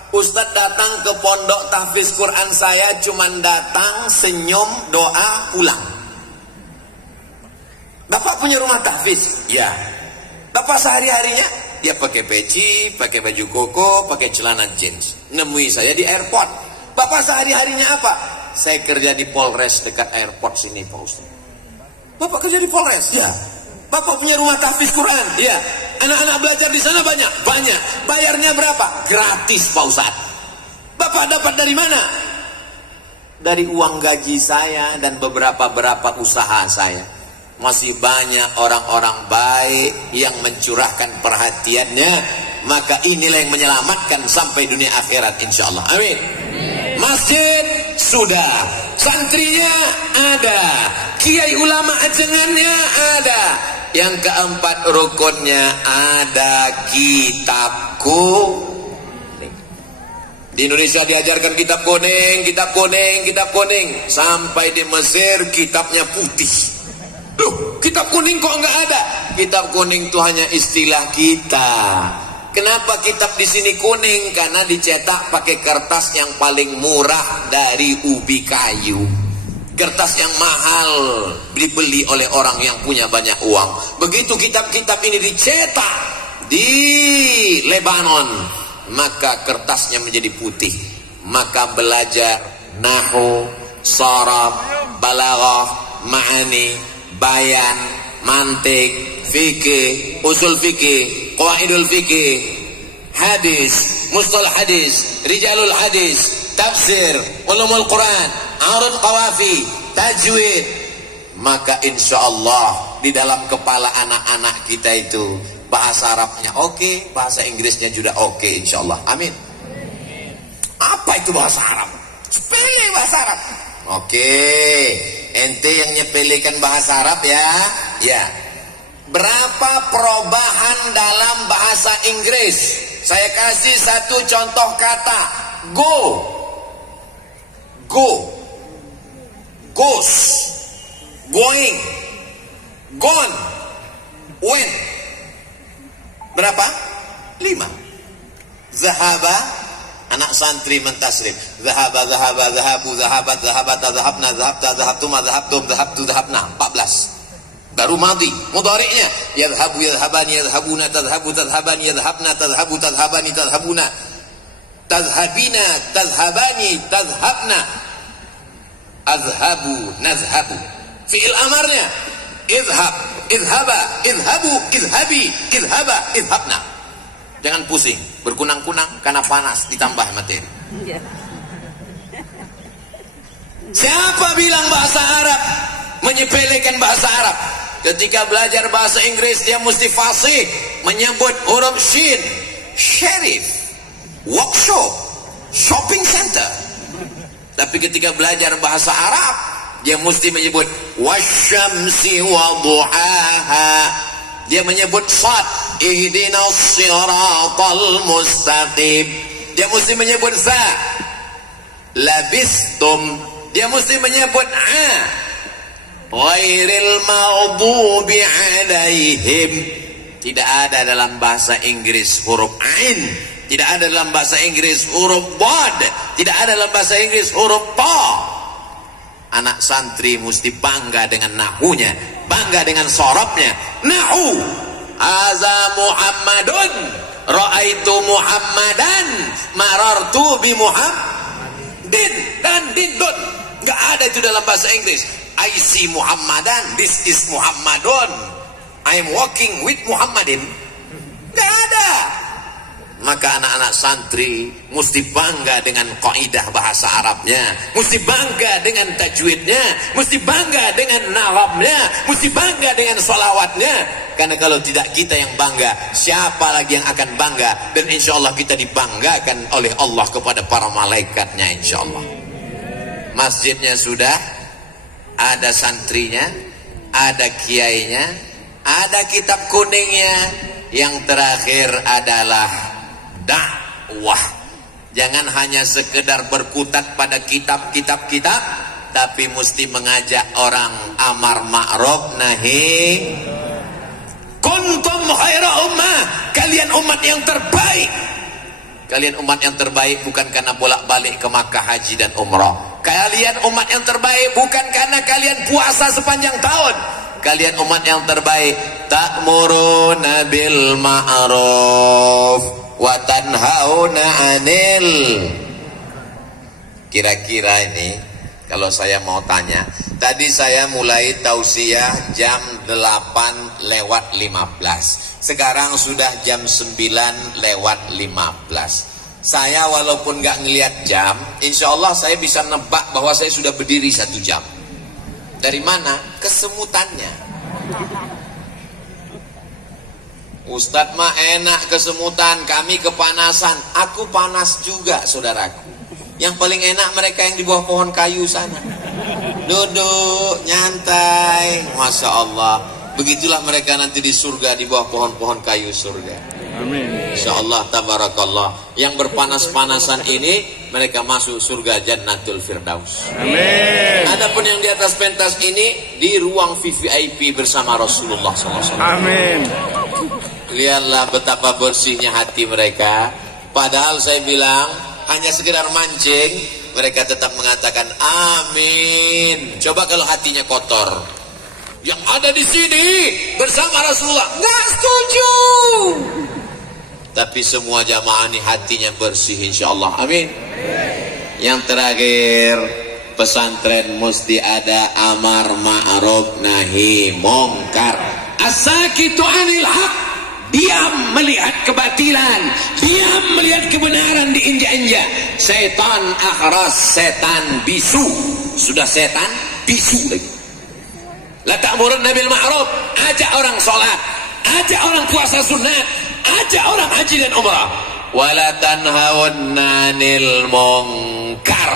Ustadz datang ke pondok tahfiz Quran saya, cuman datang, senyum, doa, pulang. Bapak punya rumah tahfiz? Ya. Bapak sehari-harinya? Ya pakai peci, pakai baju koko, pakai celana jeans. Nemui saya di airport. Bapak sehari-harinya apa? Saya kerja di Polres dekat airport sini Pak Ustadz. Bapak kerja di Polres? Ya. Bapak punya rumah tahfiz Quran? Ya. Anak-anak belajar di sana banyak? Banyak. Bayarnya berapa? Gratis Pak Ustadz. Bapak dapat dari mana? Dari uang gaji saya dan beberapa usaha saya. Masih banyak orang-orang baik yang mencurahkan perhatiannya. Maka inilah yang menyelamatkan sampai dunia akhirat insyaallah. Amin. Masjid sudah, santrinya ada, kiai ulama ajengannya ada. Yang keempat rukunnya ada kitabku. Di Indonesia diajarkan kitab kuning, kitab kuning, kitab kuning. Sampai di Mesir kitabnya putih. Loh, kitab kuning kok enggak ada? Kitab kuning itu hanya istilah kita. Kenapa kitab di sini kuning? Karena dicetak pakai kertas yang paling murah dari ubi kayu. Kertas yang mahal dibeli oleh orang yang punya banyak uang. Begitu kitab-kitab ini dicetak di Lebanon, maka kertasnya menjadi putih. Maka belajar nahwu, sharaf, balaghah, ma'ani, bayan, mantik, fikih, usul fikih, qawaidul fikih, hadis, mustalah hadis, rijalul hadis, tafsir, ulumul Quran, arud qawafi, tajwid. Maka insya Allah di dalam kepala anak-anak kita itu bahasa Arabnya oke, bahasa Inggrisnya juga oke insya Allah. Amin. Apa itu bahasa Arab? Sepele bahasa Arab. Oke, ente yang nyepelekan bahasa Arab ya. Ya. Berapa perubahan dalam bahasa Inggris? Saya kasih satu contoh kata. Go. Go. Goes, going, gone, went. Berapa? 5. Zahaba, anak santri mentasrif. Zahaba, zahaba, zahabu, zahabat, zahabat, zahabna, zahabta, zahabtuma, zahabtum, zahabtu, zahabna. 14. Baru madhi, mudhari'nya. Yadhabu, yadhabani, yadhabuna, tadhabu, tadhabani, yadhabna, tadhabu, tadhabani, tadhabuna. Tadhabina, tadhabani, tadhabna. Azhabu, nazhabu. Fi'il amarnya idhab, idhaba, idhabu, idhabi, idhaba, idhabna. Jangan pusing, berkunang-kunang karena panas ditambah materi. Siapa bilang bahasa Arab menyepelekan bahasa Arab? Ketika belajar bahasa Inggris dia mesti fasih menyebut huruf shin, sheriff, workshop, shopping center. Tapi ketika belajar bahasa Arab, Dia mesti menyebut wasyamsi wa duhaha. Dia menyebut sad, ihdinas siratal mustaqim. Dia mesti menyebut za, labistum. Dia mesti menyebut a, ghairil maghdubi alaihim. Tidak ada dalam bahasa Inggris huruf ain, tidak ada dalam bahasa Inggris huruf bad, tidak ada dalam bahasa Inggris huruf ta. Anak santri mesti bangga dengan nahunya, bangga dengan sorobnya. Nahu, haza Muhammadun, ra'aitu Muhammadan, marartu bi Muhammadin, dan dindun. Gak ada itu dalam bahasa Inggris. I see Muhammadan, this is Muhammadun, I am walking with Muhammadin. Gak ada. Maka anak-anak santri mesti bangga dengan kaidah bahasa Arabnya, mesti bangga dengan tajwidnya, mesti bangga dengan nahwnya, mesti bangga dengan sholawatnya. Karena kalau tidak kita yang bangga, siapa lagi yang akan bangga? Dan insya Allah kita dibanggakan oleh Allah kepada para malaikatnya, insya Allah. Masjidnya sudah, ada santrinya, ada kiainya, ada kitab kuningnya. Yang terakhir adalah dakwah. Jangan hanya sekedar berkutat pada kitab-kitab, tapi mesti mengajak orang amar ma'ruf nahi. Kuntum khaira ummah, kalian umat yang terbaik. Kalian umat yang terbaik bukan karena bolak-balik ke Makkah haji dan umrah. Kalian umat yang terbaik bukan karena kalian puasa sepanjang tahun. Kalian umat yang terbaik, ta'muruna bil ma'ruf wa tanhauna 'anil. Kira-kira ini kalau saya mau tanya, tadi saya mulai tausiah jam 8:15. Sekarang sudah jam 9:15. Saya walaupun nggak ngelihat jam, insya Allah saya bisa nebak bahwa saya sudah berdiri 1 jam. Dari mana? Kesemutannya. Ustadz mah enak kesemutan, kami kepanasan. Aku panas juga, saudaraku. Yang paling enak mereka yang di bawah pohon kayu sana. Duduk, nyantai. Masya Allah. Begitulah mereka nanti di surga, di bawah pohon-pohon kayu surga. Amin. Insya Allah, tabarakallah. Yang berpanas-panasan ini, mereka masuk surga Jannatul Firdaus. Amin. Adapun yang di atas pentas ini, di ruang VVIP bersama Rasulullah SAW. Amin. Lihatlah betapa bersihnya hati mereka. Padahal saya bilang hanya sekedar mancing, mereka tetap mengatakan amin. Coba kalau hatinya kotor, yang ada di sini bersama Rasulullah nggak setuju. Tapi semua jamaah ini hatinya bersih, insya Allah. Amin. Yang terakhir, pesantren mesti ada amar ma'ruf nahi mungkar. As-sakitu 'anil haq, diam melihat kebatilan, diam melihat kebenaran diinjak-injak. Setan akhras, setan bisu. Sudah setan bisu lagi. La ta'murunna bil ma'ruf, ajak orang sholat, ajak orang puasa sunat, ajak orang haji dan umrah. Wala tanhauna 'anil munkar,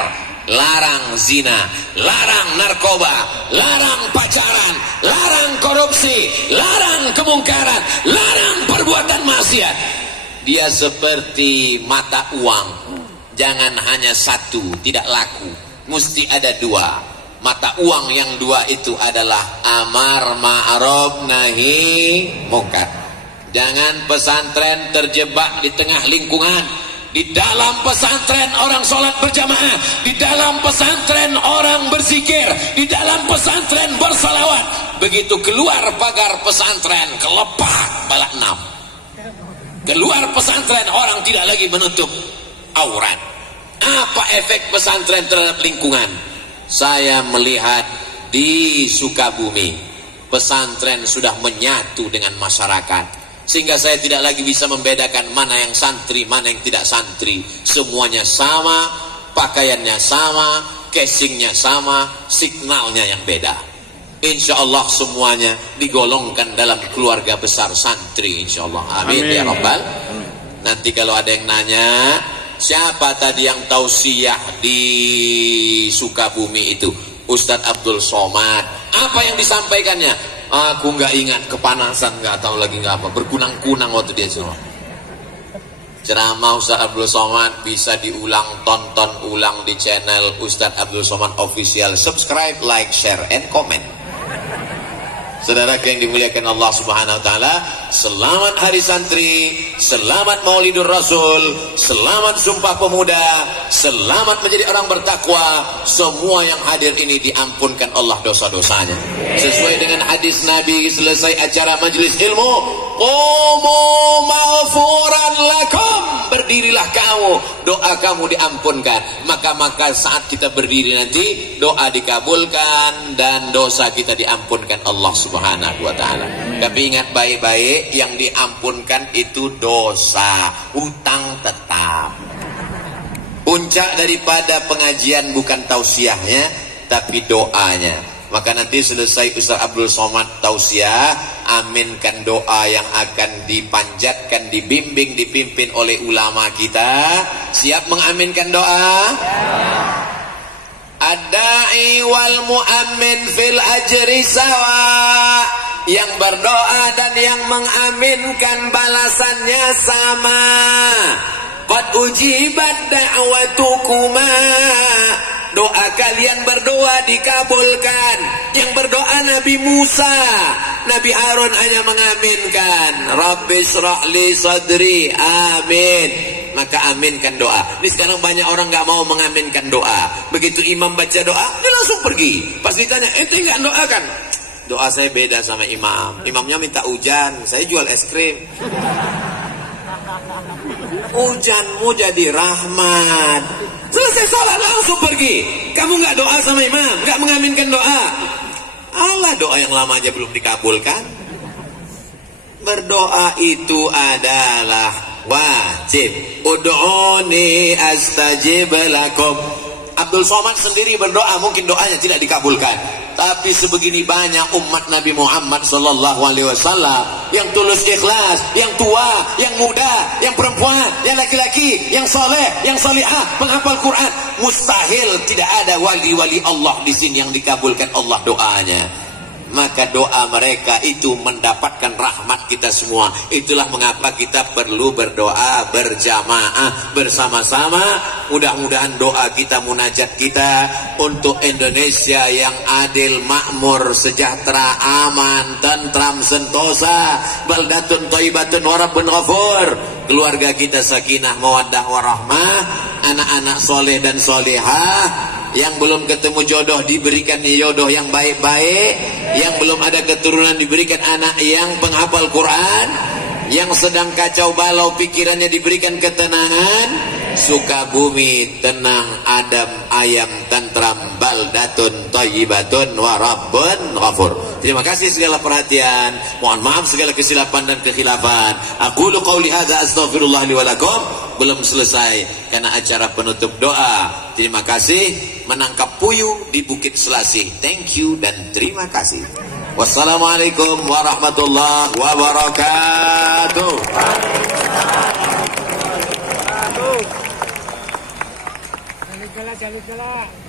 larang zina, larang narkoba, larang pacaran, larang korupsi, larang kemungkaran, larang perbuatan maksiat. Dia seperti mata uang, jangan hanya satu, tidak laku, mesti ada 2. Mata uang yang 2 itu adalah amar ma'ruf nahi mungkar. Jangan pesantren terjebak di tengah lingkungan. Di dalam pesantren orang sholat berjamaah, di dalam pesantren orang berzikir, di dalam pesantren bersalawat. Begitu keluar pagar pesantren, kelepak balak 6. Keluar pesantren orang tidak lagi menutup aurat. Apa efek pesantren terhadap lingkungan? Saya melihat di Sukabumi, pesantren sudah menyatu dengan masyarakat. Sehingga saya tidak lagi bisa membedakan mana yang santri, mana yang tidak santri. Semuanya sama, pakaiannya sama, casingnya sama, signalnya yang beda. Insya Allah semuanya digolongkan dalam keluarga besar santri, insya Allah. Amin, ya Rabbal. Nanti kalau ada yang nanya, siapa tadi yang tausiah di Sukabumi itu? Ustadz Abdul Somad. Apa yang disampaikannya? Aku nggak ingat, kepanasan, nggak tahu lagi nggak apa, berkunang-kunang waktu dia ceramah Ustadz Abdul Somad. Bisa diulang, tonton ulang di channel Ustadz Abdul Somad Official. Subscribe, like, share, and comment. Saudara yang dimuliakan Allah Subhanahu wa taala, selamat Hari Santri, selamat Maulidur Rasul, selamat Sumpah Pemuda, selamat menjadi orang bertakwa. Semua yang hadir ini diampunkan Allah dosa-dosanya. Sesuai dengan hadis Nabi, selesai acara majelis ilmu, qumu maghfuran lakum, berdirilah kamu, doa kamu diampunkan. Maka saat kita berdiri nanti, doa dikabulkan dan dosa kita diampunkan Allah Subhanahu wa taala. Tapi ingat baik-baik, yang diampunkan itu dosa, hutang tetap. Puncak daripada pengajian bukan tausiahnya, tapi doanya. Maka nanti selesai Ustaz Abdul Somad tausiah, aminkan doa yang akan dipanjatkan, dibimbing, dipimpin oleh ulama kita. Siap mengaminkan doa? Ad-da'i wal mu'ammin fil ajri sawa. Yang berdoa dan yang mengaminkan balasannya sama. Qad ujibat da'watukuma. Doa kalian berdoa dikabulkan. Yang berdoa Nabi Musa, Nabi Harun hanya mengaminkan, Rabbi shrah li sadri, amin. Maka aminkan doa. Ini sekarang banyak orang nggak mau mengaminkan doa. Begitu imam baca doa, dia langsung pergi. Pas ditanya, ente nggak doakan? Doa saya beda sama imam. Imamnya minta hujan, saya jual es krim. Hujanmu jadi rahmat. Selesai sholat langsung pergi. Kamu nggak doa sama imam, nggak mengaminkan doa. Allah, doa yang lama aja belum dikabulkan. Berdoa itu adalah wajib. Ud'uni astajib lakum. Abdul Somad sendiri berdoa, mungkin doanya tidak dikabulkan. Tapi sebegini banyak umat Nabi Muhammad sallallahu alaihi wasallam yang tulus ikhlas, yang tua, yang muda, yang perempuan, yang laki-laki, yang soleh, yang salihah, penghafal Quran. Mustahil tidak ada wali-wali Allah di sini yang dikabulkan Allah doanya. Maka doa mereka itu mendapatkan rahmat kita semua. Itulah mengapa kita perlu berdoa berjamaah bersama-sama. Mudah-mudahan doa kita, munajat kita untuk Indonesia yang adil, makmur, sejahtera, aman, tentram, sentosa, baldatun thayyibatun wa rabbun ghafur. Keluarga kita sakinah, mawaddah, warahmah. Anak-anak soleh dan solehah. Yang belum ketemu jodoh diberikan jodoh yang baik-baik. Yang belum ada keturunan diberikan anak yang penghafal Quran. Yang sedang kacau balau pikirannya diberikan ketenangan. Sukabumi tenang, adem, ayam, tentram, baldatun thayyibatun wa rabbun ghafur. Terima kasih segala perhatian. Mohon maaf segala kesilapan dan kekhilafan. Aqulu qauli hadza astaghfirullah li wa lakum. Belum selesai karena acara penutup doa. Terima kasih. Menangkap puyuh di Bukit Selasih. Thank you dan terima kasih. Wassalamualaikum warahmatullahi wabarakatuh. Jalan-jalan.